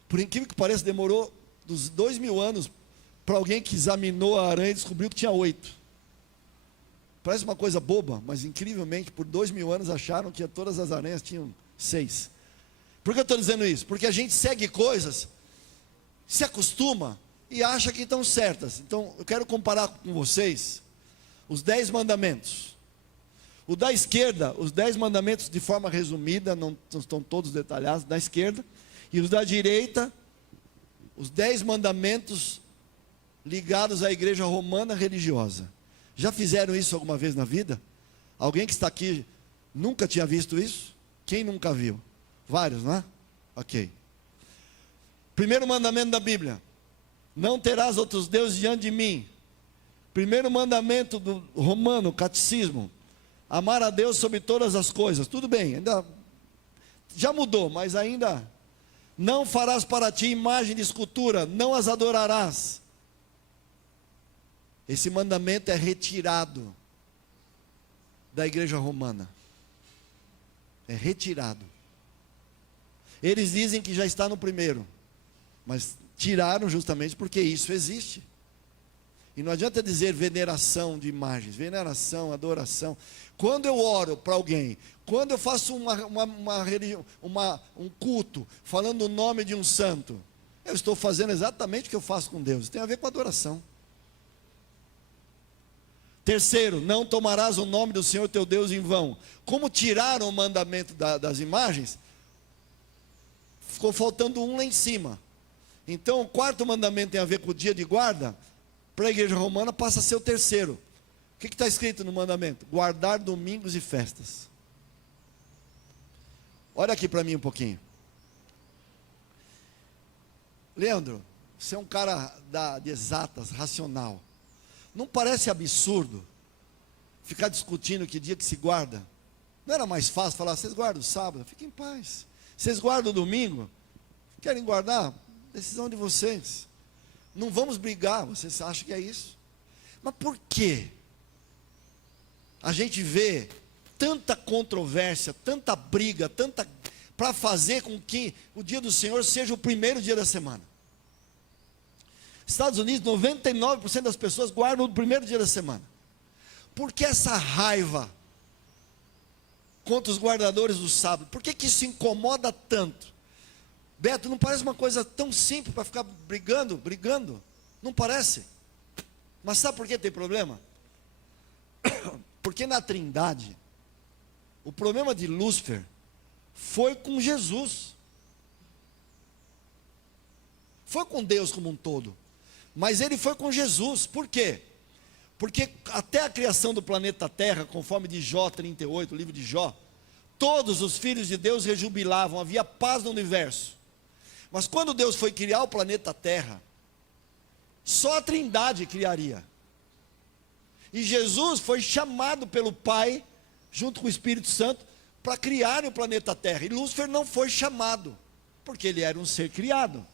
Por incrível que pareça, demorou dos 2000 anos para alguém que examinou a aranha e descobriu que tinha 8. Parece uma coisa boba, mas incrivelmente por 2000 anos acharam que todas as aranhas tinham 6. Por que eu estou dizendo isso? Porque a gente segue coisas, se acostuma e acha que estão certas. Então eu quero comparar com vocês os 10 mandamentos. O da esquerda, os 10 mandamentos de forma resumida, não estão todos detalhados, da esquerda. E os da direita, os 10 mandamentos ligados à igreja romana religiosa. Já fizeram isso alguma vez na vida? Alguém que está aqui nunca tinha visto isso? Quem nunca viu? Vários, não é? Ok. Primeiro mandamento da Bíblia: não terás outros deuses diante de mim. Primeiro mandamento do romano, catecismo: amar a Deus sobre todas as coisas. Tudo bem, ainda já mudou, mas ainda. Não farás para ti imagem de escultura, não as adorarás. Esse mandamento é retirado da igreja romana. É retirado. Eles dizem que já está no primeiro, mas tiraram justamente porque isso existe. E não adianta dizer veneração de imagens, veneração, adoração. Quando eu oro para alguém, quando eu faço um culto, falando o nome de um santo, eu estou fazendo exatamente o que eu faço com Deus. Tem a ver com adoração. Terceiro, não tomarás o nome do Senhor teu Deus em vão. Como tiraram o mandamento das imagens, ficou faltando um lá em cima. Então o 4º mandamento tem a ver com o dia de guarda. Para a igreja romana passa a ser o 3º. O que está escrito no mandamento? Guardar domingos e festas. Olha aqui para mim um pouquinho. Leandro, você é um cara de exatas, racional. Não parece absurdo ficar discutindo que dia que se guarda? Não era mais fácil falar: vocês guardam o sábado? Fiquem em paz. Vocês guardam o domingo? Querem guardar? Decisão de vocês. Não vamos brigar. Vocês acham que é isso? Mas por quê? A gente vê tanta controvérsia, tanta briga, para fazer com que o dia do Senhor seja o primeiro dia da semana. Estados Unidos, 99% das pessoas guardam o primeiro dia da semana. Por que essa raiva contra os guardadores do sábado? Por que isso incomoda tanto? Beto, não parece uma coisa tão simples para ficar brigando? Não parece? Mas sabe por que tem problema? Porque na Trindade, o problema de Lúcifer foi com Jesus. Foi com Deus como um todo. Mas ele foi com Jesus. Por quê? Porque até a criação do planeta Terra, conforme de Jó 38, o livro de Jó, todos os filhos de Deus rejubilavam, havia paz no universo. Mas quando Deus foi criar o planeta Terra, só a Trindade criaria. E Jesus foi chamado pelo Pai, junto com o Espírito Santo, para criar o planeta Terra. E Lúcifer não foi chamado, porque ele era um ser criado.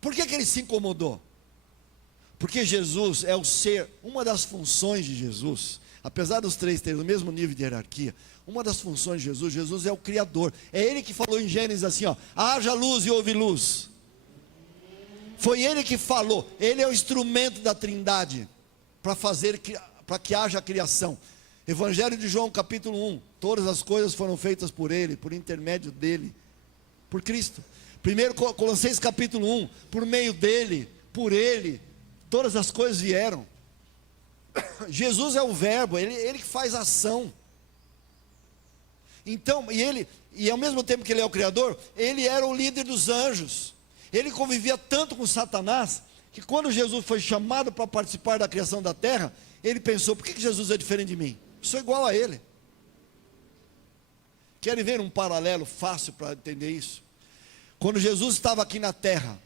Por que ele se incomodou? Porque Jesus é o ser, uma das funções de Jesus, apesar dos três terem o mesmo nível de hierarquia, uma das funções de Jesus, Jesus é o Criador. É Ele que falou em Gênesis assim, ó, haja luz e houve luz. Foi Ele que falou. Ele é o instrumento da Trindade para que haja criação. Evangelho de João capítulo 1, todas as coisas foram feitas por Ele, por intermédio dEle, por Cristo. Primeiro Colossenses capítulo 1, por meio dEle, por Ele, todas as coisas vieram. Jesus é o verbo, ele que faz ação. Então, e ao mesmo tempo que Ele é o Criador, Ele era o líder dos anjos. Ele convivia tanto com Satanás, que quando Jesus foi chamado para participar da criação da terra, ele pensou, por que Jesus é diferente de mim? Eu sou igual a Ele. Querem ver um paralelo fácil para entender isso? Quando Jesus estava aqui na terra,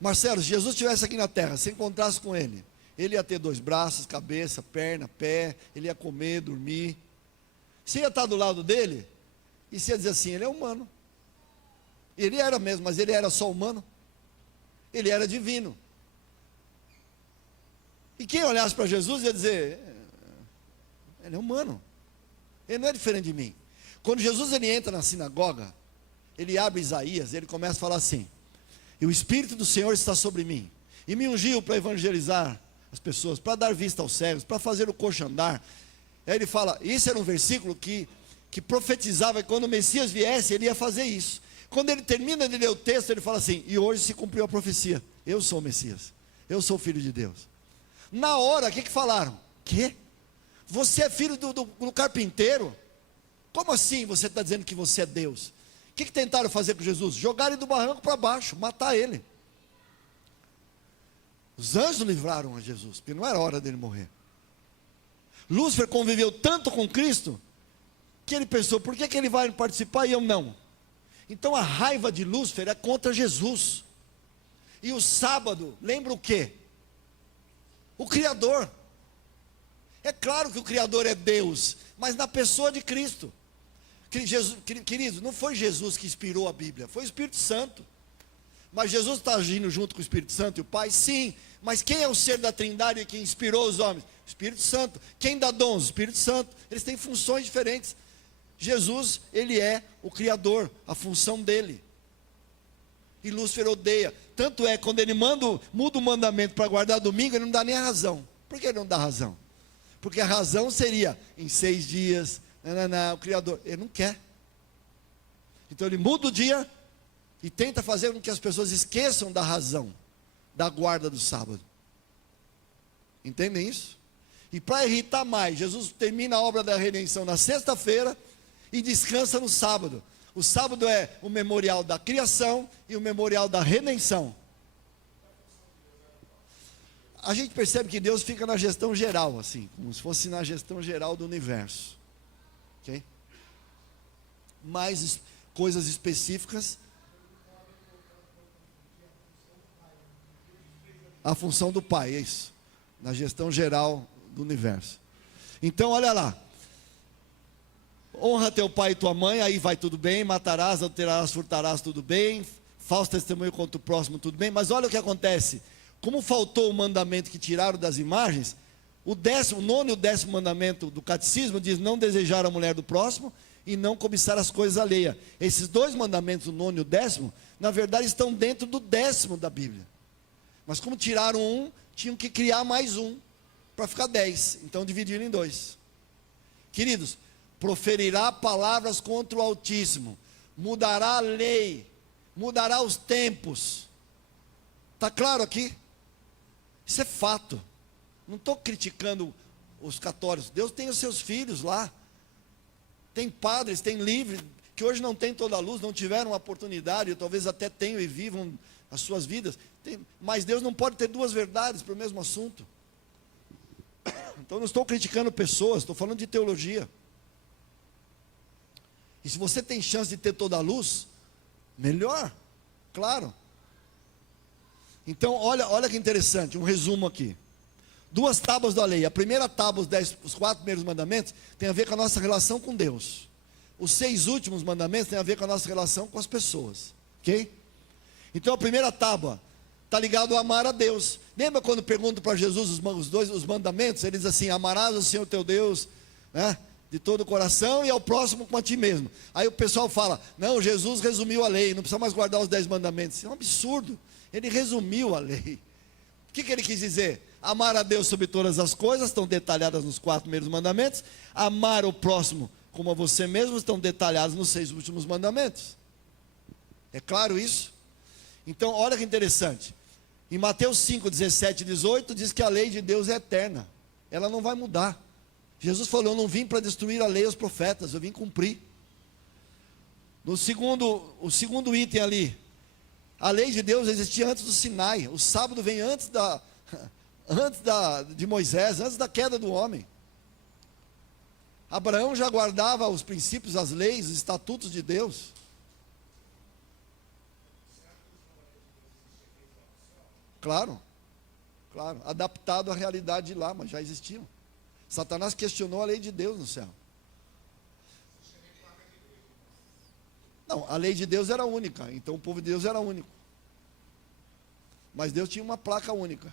Marcelo, se Jesus estivesse aqui na terra, se encontrasse com Ele, Ele ia ter 2 braços, cabeça, perna, pé, Ele ia comer, dormir. Você ia estar do lado dele, e você ia dizer assim, Ele é humano. Ele era mesmo, mas Ele era só humano. Ele era divino. E quem olhasse para Jesus ia dizer, Ele é humano. Ele não é diferente de mim. Quando Jesus ele entra na sinagoga, ele abre Isaías, ele começa a falar assim, e o Espírito do Senhor está sobre mim, e me ungiu para evangelizar as pessoas, para dar vista aos cegos, para fazer o coxo andar. Aí ele fala, isso era um versículo que profetizava que quando o Messias viesse, ele ia fazer isso. Quando ele termina de ler o texto, ele fala assim, e hoje se cumpriu a profecia, eu sou o Messias, eu sou o Filho de Deus. Na hora, o que falaram? Quê? Você é filho do carpinteiro? Como assim você está dizendo que você é Deus? O que tentaram fazer com Jesus? Jogar ele do barranco para baixo, matar ele. Os anjos livraram a Jesus, porque não era hora dele morrer. Lúcifer conviveu tanto com Cristo, que ele pensou, por que ele vai participar e eu não? Então a raiva de Lúcifer é contra Jesus. E o sábado, lembra o quê? O Criador. É claro que o Criador é Deus, mas na pessoa de Cristo. Queridos, não foi Jesus que inspirou a Bíblia, foi o Espírito Santo. Mas Jesus está agindo junto com o Espírito Santo e o Pai? Sim, mas quem é o ser da Trindade que inspirou os homens? O Espírito Santo. Quem dá dons? O Espírito Santo. Eles têm funções diferentes. Jesus, ele é o Criador, a função dele. E Lúcifer odeia. Tanto é, quando ele muda o mandamento para guardar domingo, ele não dá nem a razão. Por que ele não dá razão? Porque a razão seria, em 6 dias, o Criador, ele não quer. Então ele muda o dia e tenta fazer com que as pessoas esqueçam da razão da guarda do sábado. Entendem isso? E para irritar mais, Jesus termina a obra da redenção na sexta-feira e descansa no sábado. O sábado é o memorial da criação e o memorial da redenção. A gente percebe que Deus fica na gestão geral, assim, como se fosse na gestão geral do universo. Ok? Mais coisas específicas. A função do Pai, é isso. Na gestão geral do universo. Então, olha lá. Honra teu pai e tua mãe, aí vai tudo bem. Matarás, adulterarás, furtarás, tudo bem. Falso testemunho contra o próximo, tudo bem. Mas olha o que acontece. Como faltou o mandamento que tiraram das imagens, o 9º e o 10º mandamento do catecismo diz, não desejar a mulher do próximo e não cobiçar as coisas alheias. Esses 2 mandamentos, o 9º e o 10º, na verdade estão dentro do 10º da Bíblia. Mas como tiraram um, tinham que criar mais um, para ficar 10, então dividiram em 2. Queridos, proferirá palavras contra o Altíssimo, mudará a lei, mudará os tempos. Está claro aqui? Isso é fato. Não estou criticando os católicos. Deus tem os seus filhos lá. Tem padres, tem livres, que hoje não tem toda a luz, não tiveram a oportunidade, ou talvez até tenham e vivam as suas vidas. Mas Deus não pode ter 2 verdades para o mesmo assunto. Então não estou criticando pessoas, estou falando de teologia. E se você tem chance de ter toda a luz, melhor, claro. Então, olha que interessante, um resumo aqui. 2 tábuas da lei. A primeira tábua, os 4 primeiros mandamentos, tem a ver com a nossa relação com Deus. Os 6 últimos mandamentos tem a ver com a nossa relação com as pessoas. Ok? Então a primeira tábua está ligado a amar a Deus. Lembra quando perguntam para Jesus os mandamentos? Ele diz assim: amarás o Senhor teu Deus, né, de todo o coração, e ao próximo como a ti mesmo. Aí o pessoal fala: não, Jesus resumiu a lei, não precisa mais guardar os 10 mandamentos. Isso é um absurdo. Ele resumiu a lei. O que ele quis dizer? Amar a Deus sobre todas as coisas, estão detalhadas nos 4 primeiros mandamentos. Amar o próximo como a você mesmo, estão detalhados nos 6 últimos mandamentos. É claro isso? Então, olha que interessante. Em Mateus 5, 17 e 18, diz que a lei de Deus é eterna. Ela não vai mudar. Jesus falou: eu não vim para destruir a lei e os profetas, eu vim cumprir. O segundo item ali, a lei de Deus existia antes do Sinai. O sábado vem antes de Moisés, antes da queda do homem. Abraão já guardava os princípios, as leis, os estatutos de Deus. Claro, adaptado à realidade de lá, mas já existiam. Satanás questionou a lei de Deus no céu. Não, a lei de Deus era única, então o povo de Deus era único. Mas Deus tinha uma placa única,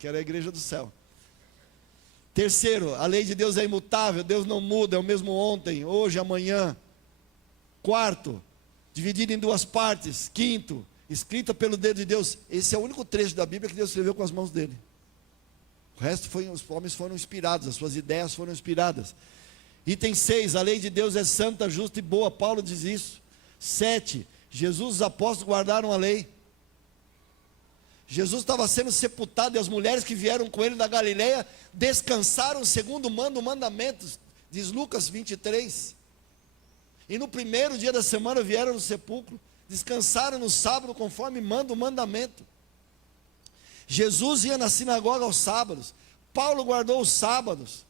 que era a igreja do céu. Terceiro, a lei de Deus é imutável, Deus não muda, é o mesmo ontem, hoje, amanhã. Quarto, dividido em 2 partes. Quinto, escrita pelo dedo de Deus. Esse é o único trecho da Bíblia que Deus escreveu com as mãos dele. O resto os homens foram inspirados, as suas ideias foram inspiradas. Item 6, a lei de Deus é santa, justa e boa. Paulo diz isso. 7, Jesus e os apóstolos guardaram a lei. Jesus estava sendo sepultado e as mulheres que vieram com ele da Galileia descansaram segundo manda o mandamento, diz Lucas 23. E no primeiro dia da semana vieram no sepulcro, descansaram no sábado conforme manda o mandamento. Jesus ia na sinagoga aos sábados, Paulo guardou os sábados.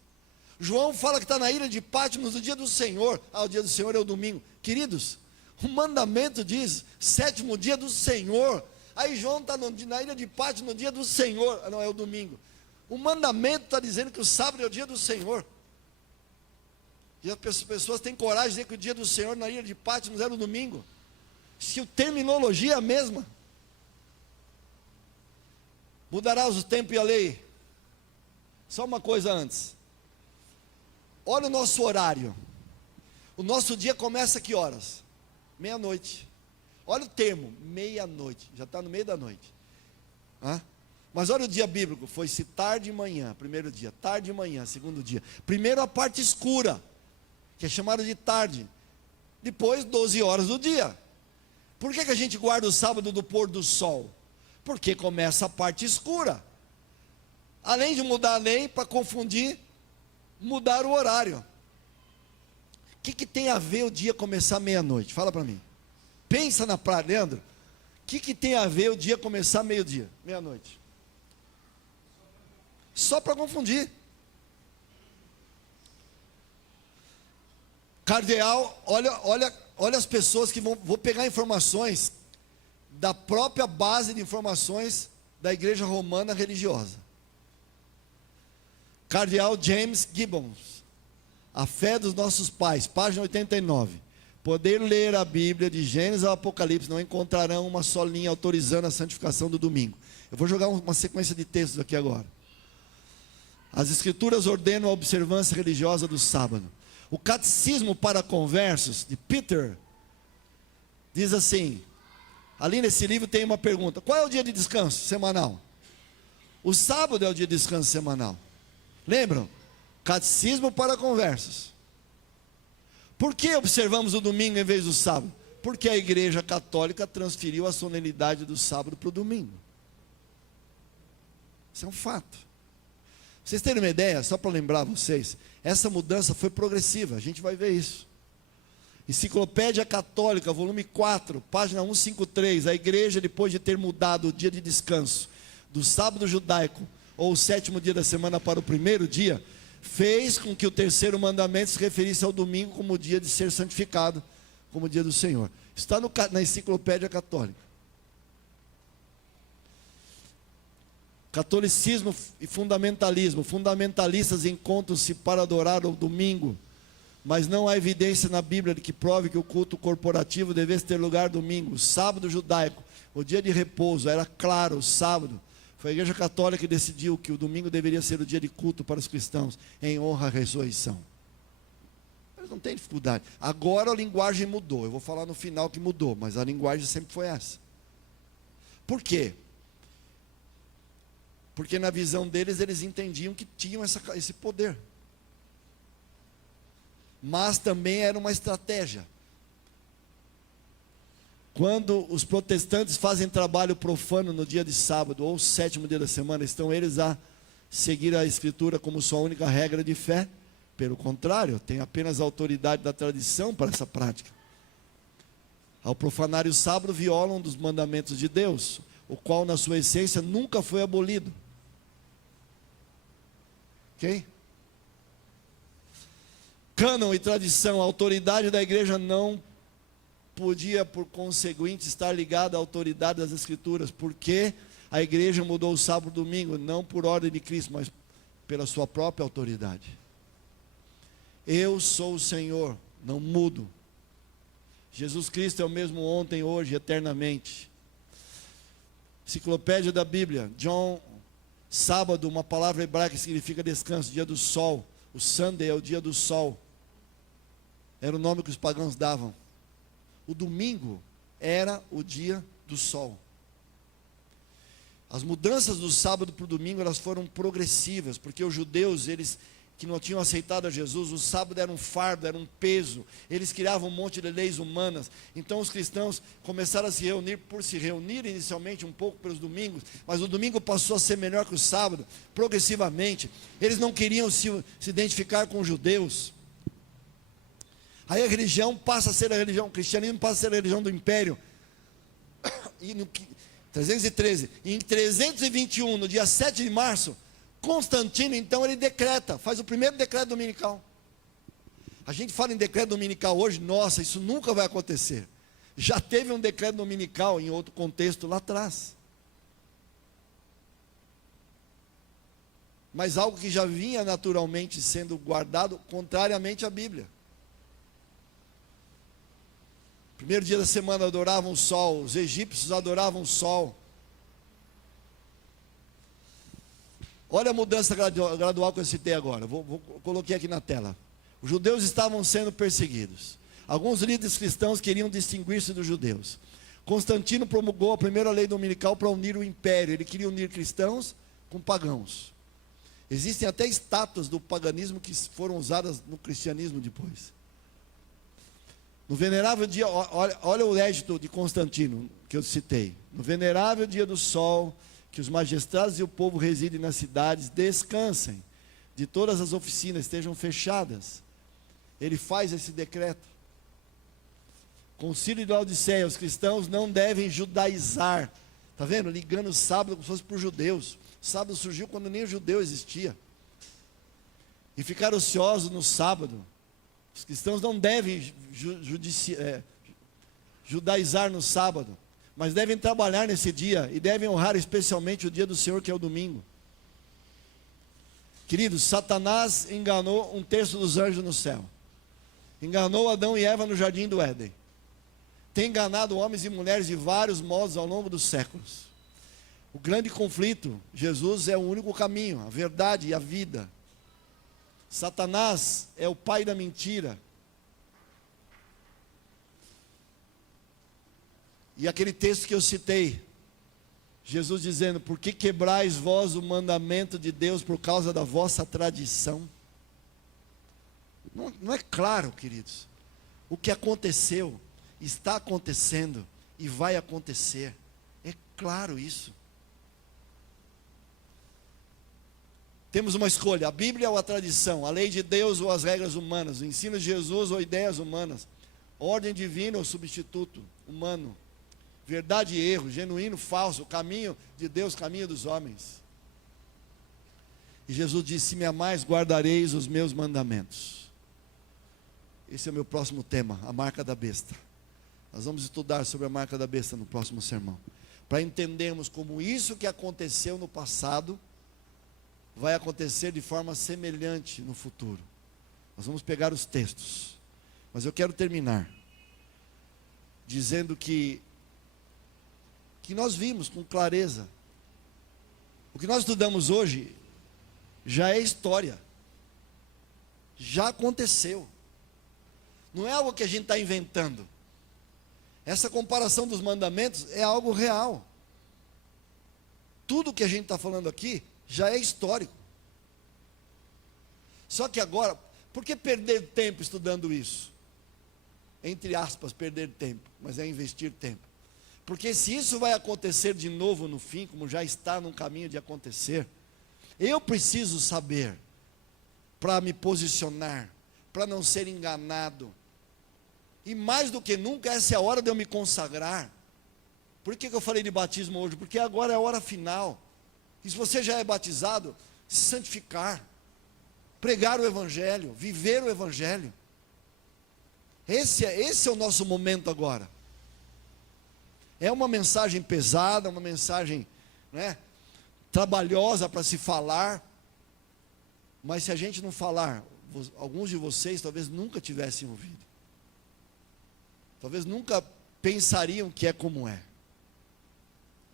João fala que está na ilha de Patmos no dia do Senhor. O dia do Senhor é o domingo. Queridos, o mandamento diz 7º dia do Senhor. Aí João está na ilha de Patmos no dia do Senhor. Não, é o domingo. O mandamento está dizendo que o sábado é o dia do Senhor. E as pessoas têm coragem de dizer que o dia do Senhor na ilha de Patmos era o domingo. Se a terminologia é a mesma. Mudará o tempo e a lei. Só uma coisa antes. Olha o nosso horário. O nosso dia começa a que horas? 12:00. Olha o termo, 12:00. Já está no meio da noite. Mas olha o dia bíblico. Foi-se tarde e manhã, primeiro dia. Tarde e manhã, segundo dia. Primeiro a parte escura, que é chamada de tarde. Depois 12 horas do dia. Por que a gente guarda o sábado do pôr do sol? Porque começa a parte escura. Além de mudar a lei, para confundir, mudar o horário. O que tem a ver o dia começar 12:00? Fala para mim. Pensa na praia, Leandro. O que tem a ver o dia começar 12:00? 12:00. Só para confundir. Cardeal, olha as pessoas que vou pegar informações da própria base de informações da igreja romana religiosa. Cardeal James Gibbons, A Fé dos Nossos Pais, página 89. Poder ler a Bíblia de Gênesis ao Apocalipse, não encontrarão uma só linha autorizando a santificação do domingo. Eu vou jogar uma sequência de textos aqui agora. As Escrituras ordenam a observância religiosa do sábado. O Catecismo para Conversos, de Peter, diz assim, ali nesse livro tem uma pergunta: qual é o dia de descanso semanal? O sábado é o dia de descanso semanal. Lembram? Catecismo para Conversos. Por que observamos o domingo em vez do sábado? Porque a Igreja Católica transferiu a solenidade do sábado para o domingo. Isso é um fato. Vocês terem uma ideia, só para lembrar vocês, essa mudança foi progressiva, a gente vai ver isso. Enciclopédia Católica, volume 4, página 153, a igreja, depois de ter mudado o dia de descanso do sábado judaico, ou o 7º dia da semana para o primeiro dia, fez com que o 3º mandamento se referisse ao domingo como dia de ser santificado, como dia do Senhor. Está na Enciclopédia Católica. Catolicismo e fundamentalismo. Fundamentalistas encontram-se para adorar o domingo, mas não há evidência na Bíblia de que prove que o culto corporativo devesse ter lugar domingo. O sábado judaico, o dia de repouso, era claro, o sábado Foi a Igreja Católica que decidiu que o domingo deveria ser o dia de culto para os cristãos, em honra à ressurreição. Eles não têm dificuldade. Agora a linguagem mudou. Eu vou falar no final que mudou, mas a linguagem sempre foi essa. Por quê? Porque na visão deles, eles entendiam que tinham esse poder. Mas também era uma estratégia. Quando os protestantes fazem trabalho profano no dia de sábado, ou sétimo dia da semana, estão eles a seguir a Escritura como sua única regra de fé? Pelo contrário, tem apenas a autoridade da tradição para essa prática. Ao profanar o sábado, violam um dos mandamentos de Deus, o qual na sua essência nunca foi abolido. Ok? Cânon e tradição, a autoridade da igreja não podia, por conseguinte, estar ligada à autoridade das Escrituras, porque a igreja mudou o sábado e domingo, não por ordem de Cristo, mas pela sua própria autoridade. Eu sou o Senhor, não mudo. Jesus Cristo é o mesmo ontem, hoje, eternamente. Enciclopédia da Bíblia, John, sábado, uma palavra hebraica que significa descanso, dia do sol. O Sunday é o dia do sol. Era o nome que os pagãos davam. O domingo era o dia do sol. As mudanças do sábado para o domingo, elas foram progressivas, porque os judeus, eles que não tinham aceitado a Jesus, o sábado era um fardo, era um peso, eles criavam um monte de leis humanas. Então os cristãos começaram a se reunir, por se reunir inicialmente um pouco pelos domingos, mas o domingo passou a ser melhor que o sábado, progressivamente. Eles não queriam se identificar com os judeus. Aí a religião passa a ser a religião, o cristianismo passa a ser a religião do império. E no 313, e em 321, no dia 7 de março, Constantino, então, ele decreta, faz o primeiro decreto dominical. A gente fala em decreto dominical hoje, nossa, isso nunca vai acontecer. Já teve um decreto dominical em outro contexto lá atrás. Mas algo que já vinha naturalmente sendo guardado, contrariamente à Bíblia. Primeiro dia da semana adoravam o sol, os egípcios adoravam o sol. Olha a mudança gradual que eu citei agora, coloquei aqui na tela. Os judeus estavam sendo perseguidos. Alguns líderes cristãos queriam distinguir-se dos judeus. Constantino promulgou a primeira lei dominical para unir o império. Ele queria unir cristãos com pagãos. Existem até estátuas do paganismo que foram usadas no cristianismo depois. No venerável dia, olha o edito de Constantino, que eu citei. No venerável dia do sol, que os magistrados e o povo residem nas cidades, descansem, de todas as oficinas estejam fechadas. Ele faz esse decreto. Concílio de Laodiceia, os cristãos não devem judaizar. Está vendo? Ligando o sábado como se fosse para os judeus. O sábado surgiu quando nem o judeu existia. E ficar ociosos no sábado. Os cristãos não devem judaizar no sábado, mas devem trabalhar nesse dia e devem honrar especialmente o dia do Senhor, que é o domingo. Queridos, Satanás enganou um terço dos anjos no céu, enganou Adão e Eva no jardim do Éden, tem enganado homens e mulheres de vários modos ao longo dos séculos. O grande conflito, Jesus é o único caminho, a verdade e a vida. Satanás é o pai da mentira. E aquele texto que eu citei, Jesus dizendo: por que quebrais vós o mandamento de Deus por causa da vossa tradição? Não é claro, queridos, o que aconteceu, está acontecendo e vai acontecer. É claro isso. Temos uma escolha: a Bíblia ou a tradição, a lei de Deus ou as regras humanas, o ensino de Jesus ou ideias humanas, ordem divina ou substituto humano, verdade e erro, genuíno, falso, caminho de Deus, caminho dos homens. E Jesus disse: se me amais, guardareis os meus mandamentos. Esse é o meu próximo tema, a marca da besta. Nós vamos estudar sobre a marca da besta no próximo sermão, para entendermos como isso que aconteceu no passado vai acontecer de forma semelhante no futuro. Nós vamos pegar os textos, mas eu quero terminar dizendo que nós vimos com clareza O que nós estudamos hoje já é história. Já aconteceu. Não é algo que a gente está inventando. Essa comparação dos mandamentos é algo real. Tudo que a gente está falando aqui já é histórico. Só que agora, por que perder tempo estudando isso? Entre aspas, perder tempo, mas é investir tempo. Porque se isso vai acontecer de novo no fim, como já está no caminho de acontecer, eu preciso saber, para me posicionar, para não ser enganado. E mais do que nunca, essa é a hora de eu me consagrar. Por que eu falei de batismo hoje? Porque agora é a hora final. E se você já é batizado, se santificar, pregar o Evangelho, viver o Evangelho. Esse é o nosso momento agora. É uma mensagem pesada, uma mensagem, né, trabalhosa para se falar. Mas se a gente não falar, alguns de vocês talvez nunca tivessem ouvido. Talvez nunca pensariam que é como é.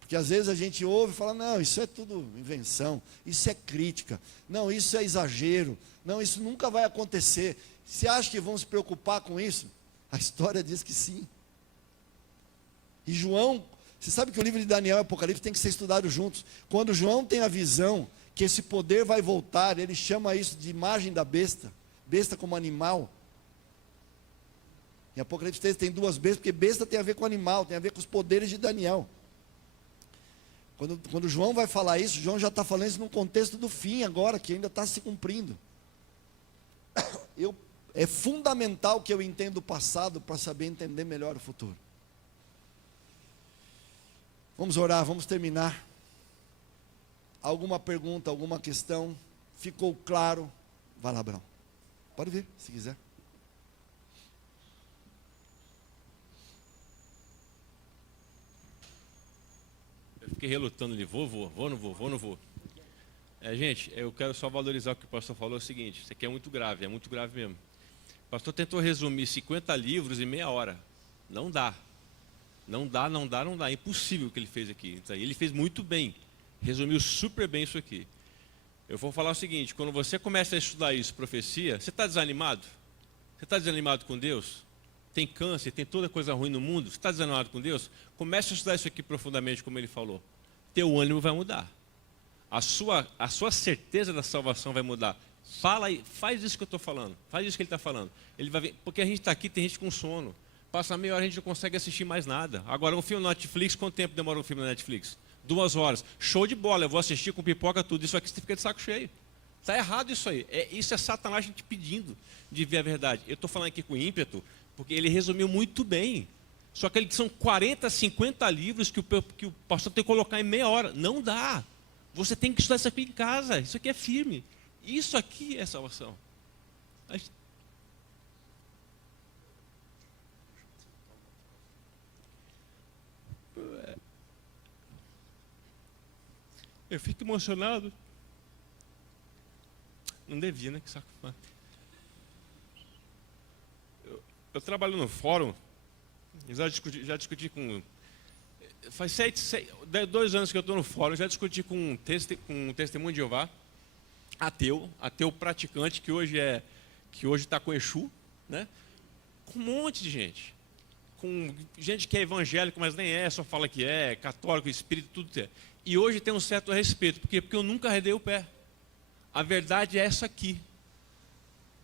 Porque às vezes a gente ouve e fala, não, isso é tudo invenção, isso é crítica, não, isso é exagero, não, isso nunca vai acontecer. Você acha que vão se preocupar com isso? A história diz que sim. E João, você sabe que o livro de Daniel e Apocalipse tem que ser estudado juntos. Quando João tem a visão que esse poder vai voltar, ele chama isso de imagem da besta, besta como animal. Em Apocalipse 3 tem duas bestas, porque besta tem a ver com animal, tem a ver com os poderes de Daniel. Quando João vai falar isso, João já está falando isso num contexto do fim agora, que ainda está se cumprindo. É fundamental que eu entenda o passado para saber entender melhor o futuro. Vamos orar, vamos terminar. Alguma pergunta, alguma questão? Ficou claro? Vai lá, Abraão. Pode vir, se quiser. Eu fiquei relutando de vou, não vou. Gente, eu quero só valorizar o que o pastor falou, é o seguinte, isso aqui é muito grave mesmo. O pastor tentou resumir 50 livros em meia hora. Não dá. Não dá, é impossível o que ele fez aqui. Ele fez muito bem, resumiu super bem isso aqui. Eu vou falar o seguinte, quando você começa a estudar isso, profecia, você está desanimado? Você está desanimado com Deus? Tem câncer, tem toda coisa ruim no mundo, você está desanimado com Deus? Comece a estudar isso aqui profundamente, como ele falou. Teu ânimo vai mudar. A sua certeza da salvação vai mudar. Fala aí, faz isso que eu estou falando, faz isso que ele está falando. Ele vai ver, porque a gente está aqui, tem gente com sono. Passa meia hora, a gente não consegue assistir mais nada. Agora, um filme na Netflix, quanto tempo demora um filme na Netflix? 2 horas. Show de bola, eu vou assistir com pipoca, tudo. Isso aqui você fica de saco cheio. Está errado isso aí. Isso é Satanás te pedindo de ver a verdade. Eu estou falando aqui com ímpeto, porque ele resumiu muito bem. Só que são 40, 50 livros que o pastor tem que colocar em meia hora. Não dá. Você tem que estudar isso aqui em casa. Isso aqui é firme. Isso aqui é salvação. Eu fico emocionado. Não devia, né? Que saco. Eu trabalho no fórum. Já discuti com... Faz 2 anos que eu estou no fórum. Já discuti com um testemunho de Jeová, ateu praticante, que hoje está com Exu, né? Com um monte de gente. Com gente que é evangélico, mas nem é, só fala que é, católico, espírito, tudo é. E hoje tem um certo respeito. Por quê? Porque eu nunca arredei o pé. A verdade é essa aqui.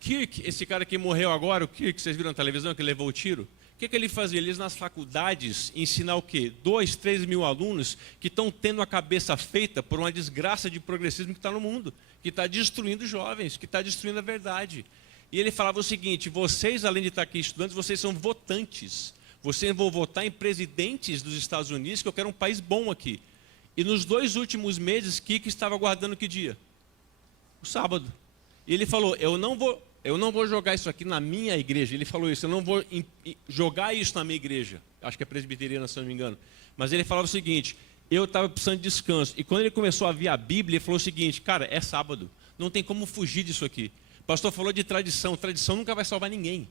Kirk, esse cara que morreu agora, o Kirk, vocês viram na televisão que levou o tiro? O que ele fazia? Eles nas faculdades ensinar o quê? 2, 3 mil alunos que estão tendo a cabeça feita por uma desgraça de progressismo que está no mundo, que está destruindo jovens, que está destruindo a verdade. E ele falava o seguinte, vocês além de estar aqui estudantes, vocês são votantes. Vocês vão votar em presidentes dos Estados Unidos, que eu quero um país bom aqui. E nos 2 últimos meses, Kiko estava aguardando que dia? O sábado. E ele falou, eu não vou jogar isso aqui na minha igreja. Ele falou isso, eu não vou jogar isso na minha igreja. Acho que é presbiteriana, se não me engano. Mas ele falava o seguinte, eu estava precisando de descanso. E quando ele começou a ver a Bíblia, ele falou o seguinte, cara, é sábado. Não tem como fugir disso aqui. O pastor falou de tradição. Tradição nunca vai salvar ninguém.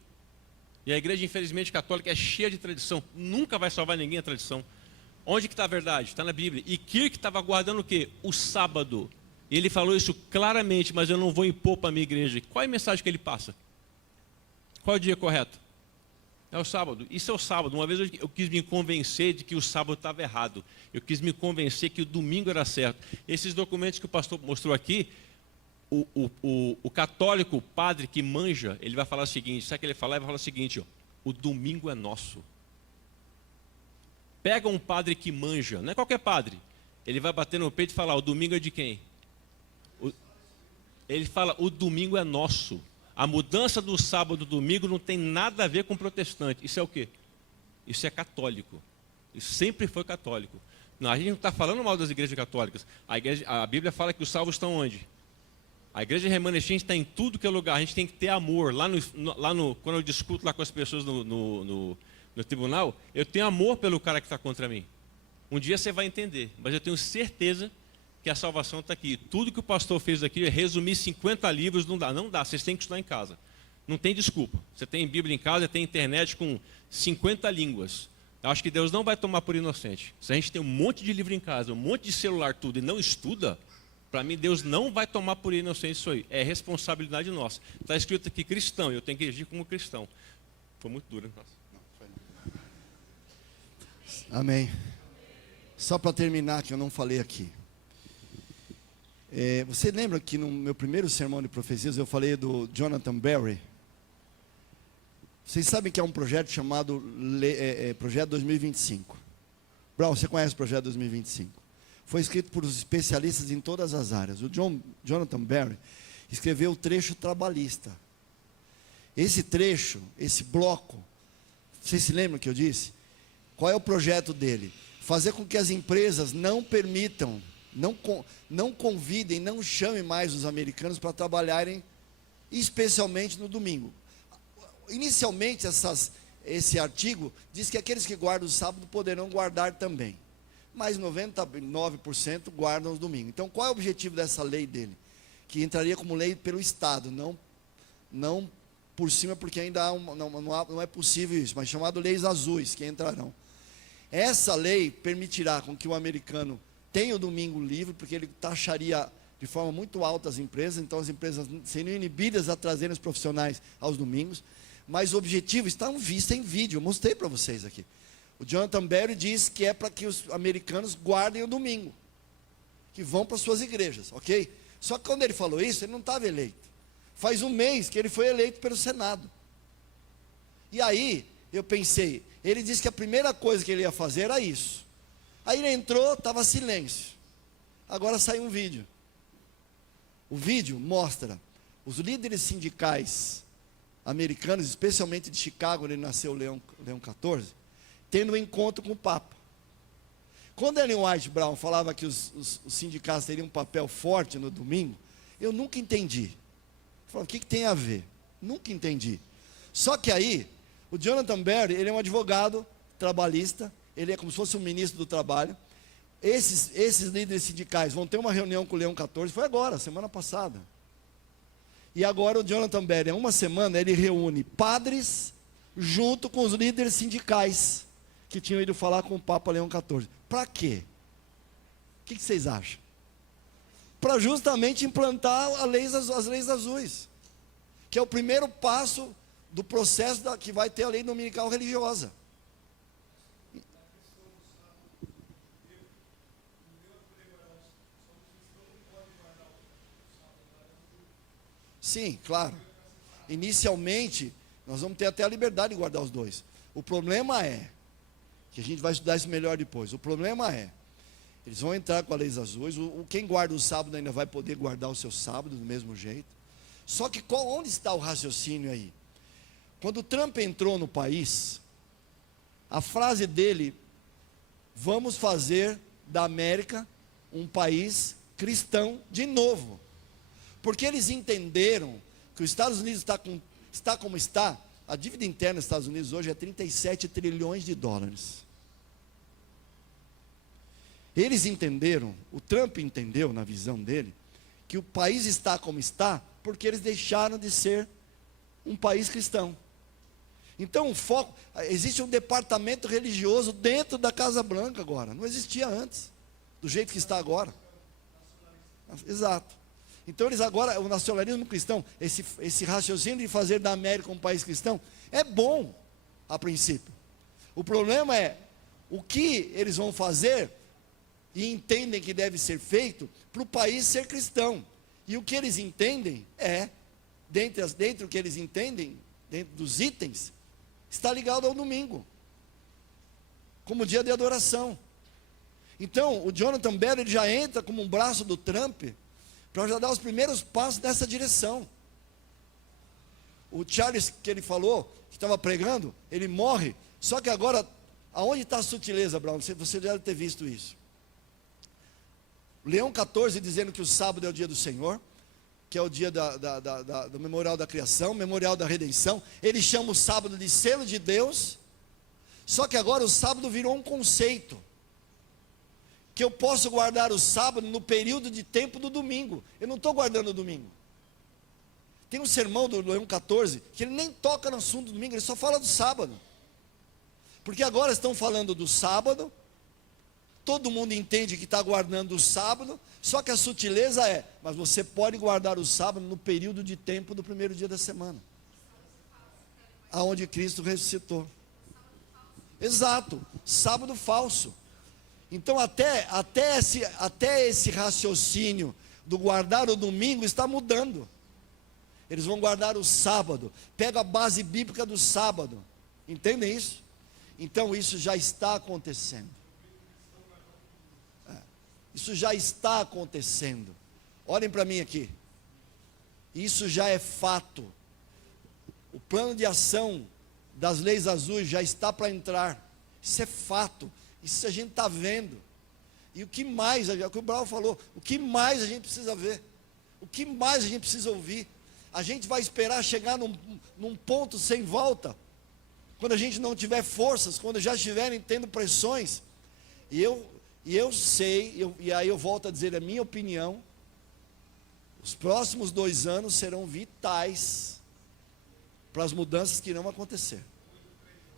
E a igreja, infelizmente, católica é cheia de tradição. Nunca vai salvar ninguém a tradição. Onde que está a verdade? Está na Bíblia. E Kirk estava guardando o quê? O sábado. E ele falou isso claramente, mas eu não vou impor para a minha igreja. Qual é a mensagem que ele passa? Qual é o dia correto? É o sábado. Isso é o sábado. Uma vez eu quis me convencer de que o sábado estava errado. Eu quis me convencer que o domingo era certo. Esses documentos que o pastor mostrou aqui, o católico, o padre que manja, ele vai falar o seguinte, sabe o que ele fala? Ele vai falar o seguinte, ó, o domingo é nosso. Pega um padre que manja, não é qualquer padre. Ele vai bater no peito e falar, o domingo é de quem? Ele fala, o domingo é nosso. A mudança do sábado e do domingo não tem nada a ver com protestante. Isso é o quê? Isso é católico. Isso sempre foi católico. Não, a gente não está falando mal das igrejas católicas. A Bíblia fala que os salvos estão onde? A igreja remanescente está em tudo que é lugar. A gente tem que ter amor. Quando eu discuto lá com as pessoas no tribunal, eu tenho amor pelo cara que está contra mim. Um dia você vai entender, mas eu tenho certeza que a salvação está aqui. Tudo que o pastor fez aqui é resumir 50 livros, não dá, vocês têm que estudar em casa. Não tem desculpa. Você tem Bíblia em casa, tem internet com 50 línguas. Eu acho que Deus não vai tomar por inocente. Se a gente tem um monte de livro em casa, um monte de celular, tudo, e não estuda, para mim Deus não vai tomar por inocente isso aí. É responsabilidade nossa. Está escrito aqui cristão, eu tenho que agir como cristão. Foi muito duro, hein? Amém. Só para terminar, que eu não falei aqui. Você lembra que no meu primeiro sermão de profecias eu falei do Jonathan Berry? Vocês sabem que é um projeto chamado Projeto 2025. Brown, você conhece o Projeto 2025? Foi escrito por especialistas em todas as áreas. O Jonathan Berry escreveu o trecho trabalhista. Esse trecho, esse bloco, vocês se lembram que eu disse? Qual é o projeto dele? Fazer com que as empresas não permitam, não convidem, não chamem mais os americanos para trabalharem, especialmente no domingo. Inicialmente, esse artigo diz que aqueles que guardam o sábado poderão guardar também. Mas 99% guardam os domingos. Então, qual é o objetivo dessa lei dele? Que entraria como lei pelo Estado, não por cima, porque ainda não é possível isso, mas chamado leis azuis, que entrarão. Essa lei permitirá com que o americano tenha o domingo livre, porque ele taxaria de forma muito alta as empresas, então as empresas seriam inibidas a trazerem os profissionais aos domingos, mas o objetivo está em vídeo, eu mostrei para vocês aqui. O Jonathan Berry diz que é para que os americanos guardem o domingo, que vão para suas igrejas, ok? Só que quando ele falou isso, ele não estava eleito. Faz um mês que ele foi eleito pelo Senado. E aí, eu pensei, ele disse que a primeira coisa que ele ia fazer era isso. Aí ele entrou, estava silêncio. Agora saiu um vídeo. O vídeo mostra os líderes sindicais americanos, especialmente de Chicago, onde nasceu o Leão XIV, tendo um encontro com o Papa. Quando Ellen White Brown falava que os sindicatos teriam um papel forte no domingo, eu nunca entendi. Eu falava, o que tem a ver? Nunca entendi. Só que aí, o Jonathan Berry, ele é um advogado trabalhista, ele é como se fosse um ministro do trabalho. Esses líderes sindicais vão ter uma reunião com o Leão XIV, foi agora, semana passada. E agora o Jonathan Berry, em uma semana, ele reúne padres junto com os líderes sindicais que tinham ido falar com o Papa Leão XIV. Para quê? O que vocês acham? Para justamente implantar as leis azuis, que é o primeiro passo do processo que vai ter a lei dominical religiosa. Sim, claro. Inicialmente, nós vamos ter até a liberdade de guardar os dois. O problema é, que a gente vai estudar isso melhor depois. O problema é, eles vão entrar com as leis azuis, quem guarda o sábado ainda vai poder guardar o seu sábado do mesmo jeito. Só que onde está o raciocínio aí? Quando o Trump entrou no país, a frase dele, vamos fazer da América um país cristão de novo. Porque eles entenderam que os Estados Unidos está como está. A dívida interna dos Estados Unidos hoje é 37 trilhões de dólares. Eles entenderam, o Trump entendeu na visão dele, que o país está como está, porque eles deixaram de ser um país cristão. Então o foco, existe um departamento religioso dentro da Casa Branca agora, não existia antes, do jeito que está agora. Exato. Então eles agora, o nacionalismo cristão, esse raciocínio de fazer da América um país cristão, é bom a princípio. O problema é o que eles vão fazer e entendem que deve ser feito para o país ser cristão. E o que eles entendem é, dentro do que eles entendem, dentro dos itens, está ligado ao domingo, como dia de adoração. Então, o Jonathan Bell, ele já entra como um braço do Trump, para já dar os primeiros passos nessa direção. O Charles, que ele falou, que estava pregando, ele morre, só que agora, aonde está a sutileza, Brown? Você já deve ter visto isso. Leão 14 dizendo que o sábado é o dia do Senhor, que é o dia do memorial da criação, memorial da redenção. Ele chama o sábado de selo de Deus, só que agora o sábado virou um conceito, que eu posso guardar o sábado no período de tempo do domingo. Eu não estou guardando o domingo. Tem um sermão do Leão 14, que ele nem toca no assunto do domingo, ele só fala do sábado. Porque agora estão falando do sábado, todo mundo entende que está guardando o sábado, só que a sutileza é, mas você pode guardar o sábado no período de tempo do primeiro dia da semana, aonde Cristo ressuscitou. Exato, sábado falso. Então até esse raciocínio do guardar o domingo está mudando. Eles vão guardar o sábado, pega a base bíblica do sábado, entendem isso? Então isso já está acontecendo. Isso já está acontecendo. Olhem para mim aqui. Isso já é fato. O plano de ação das leis azuis já está para entrar. Isso é fato. Isso a gente está vendo. E o que mais, o que o Brau falou, o que mais a gente precisa ver? O que mais a gente precisa ouvir? A gente vai esperar chegar num ponto sem volta, quando a gente não tiver forças, quando já estiverem tendo pressões. E eu sei, e aí eu volto a dizer a minha opinião, os próximos 2 anos serão vitais para as mudanças que irão acontecer.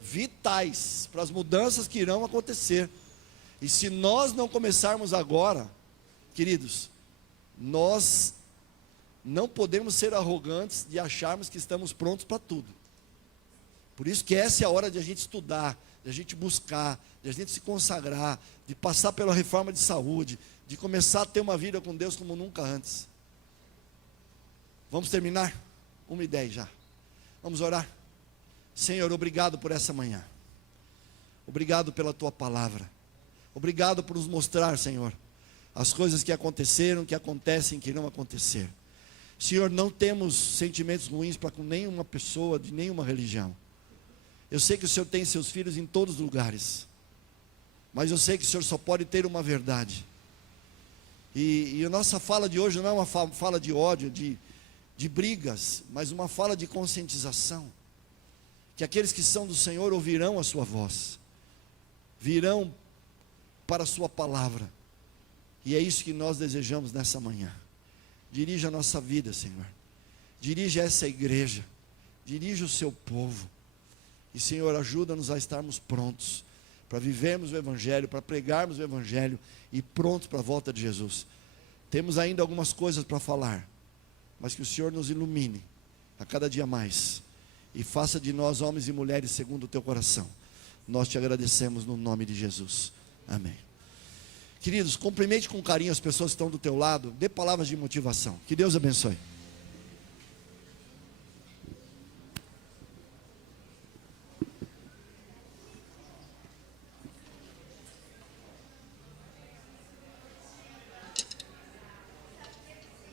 Vitais para as mudanças que irão acontecer. E se nós não começarmos agora, queridos, nós não podemos ser arrogantes de acharmos que estamos prontos para tudo. Por isso que essa é a hora de a gente estudar, de a gente buscar, de a gente se consagrar, de passar pela reforma de saúde, de começar a ter uma vida com Deus como nunca antes. Vamos terminar? 1h10 já. Vamos orar? Senhor, obrigado por essa manhã. Obrigado pela tua palavra. Obrigado por nos mostrar, Senhor, as coisas que aconteceram, que acontecem, que irão acontecer. Senhor, não temos sentimentos ruins para com nenhuma pessoa, de nenhuma religião. Eu sei que o Senhor tem seus filhos em todos os lugares, mas eu sei que o Senhor só pode ter uma verdade. E a nossa fala de hoje não é uma fala de ódio, de brigas, mas uma fala de conscientização. Que aqueles que são do Senhor ouvirão a sua voz, virão para a sua palavra, e é isso que nós desejamos nessa manhã. Dirija a nossa vida, Senhor, dirija essa igreja, dirija o seu povo, e Senhor, ajuda-nos a estarmos prontos, para vivermos o Evangelho, para pregarmos o Evangelho, e prontos para a volta de Jesus. Temos ainda algumas coisas para falar, mas que o Senhor nos ilumine, a cada dia mais, e faça de nós homens e mulheres segundo o teu coração. Nós te agradecemos no nome de Jesus, amém. Queridos, cumprimente com carinho as pessoas que estão do teu lado, dê palavras de motivação, que Deus abençoe.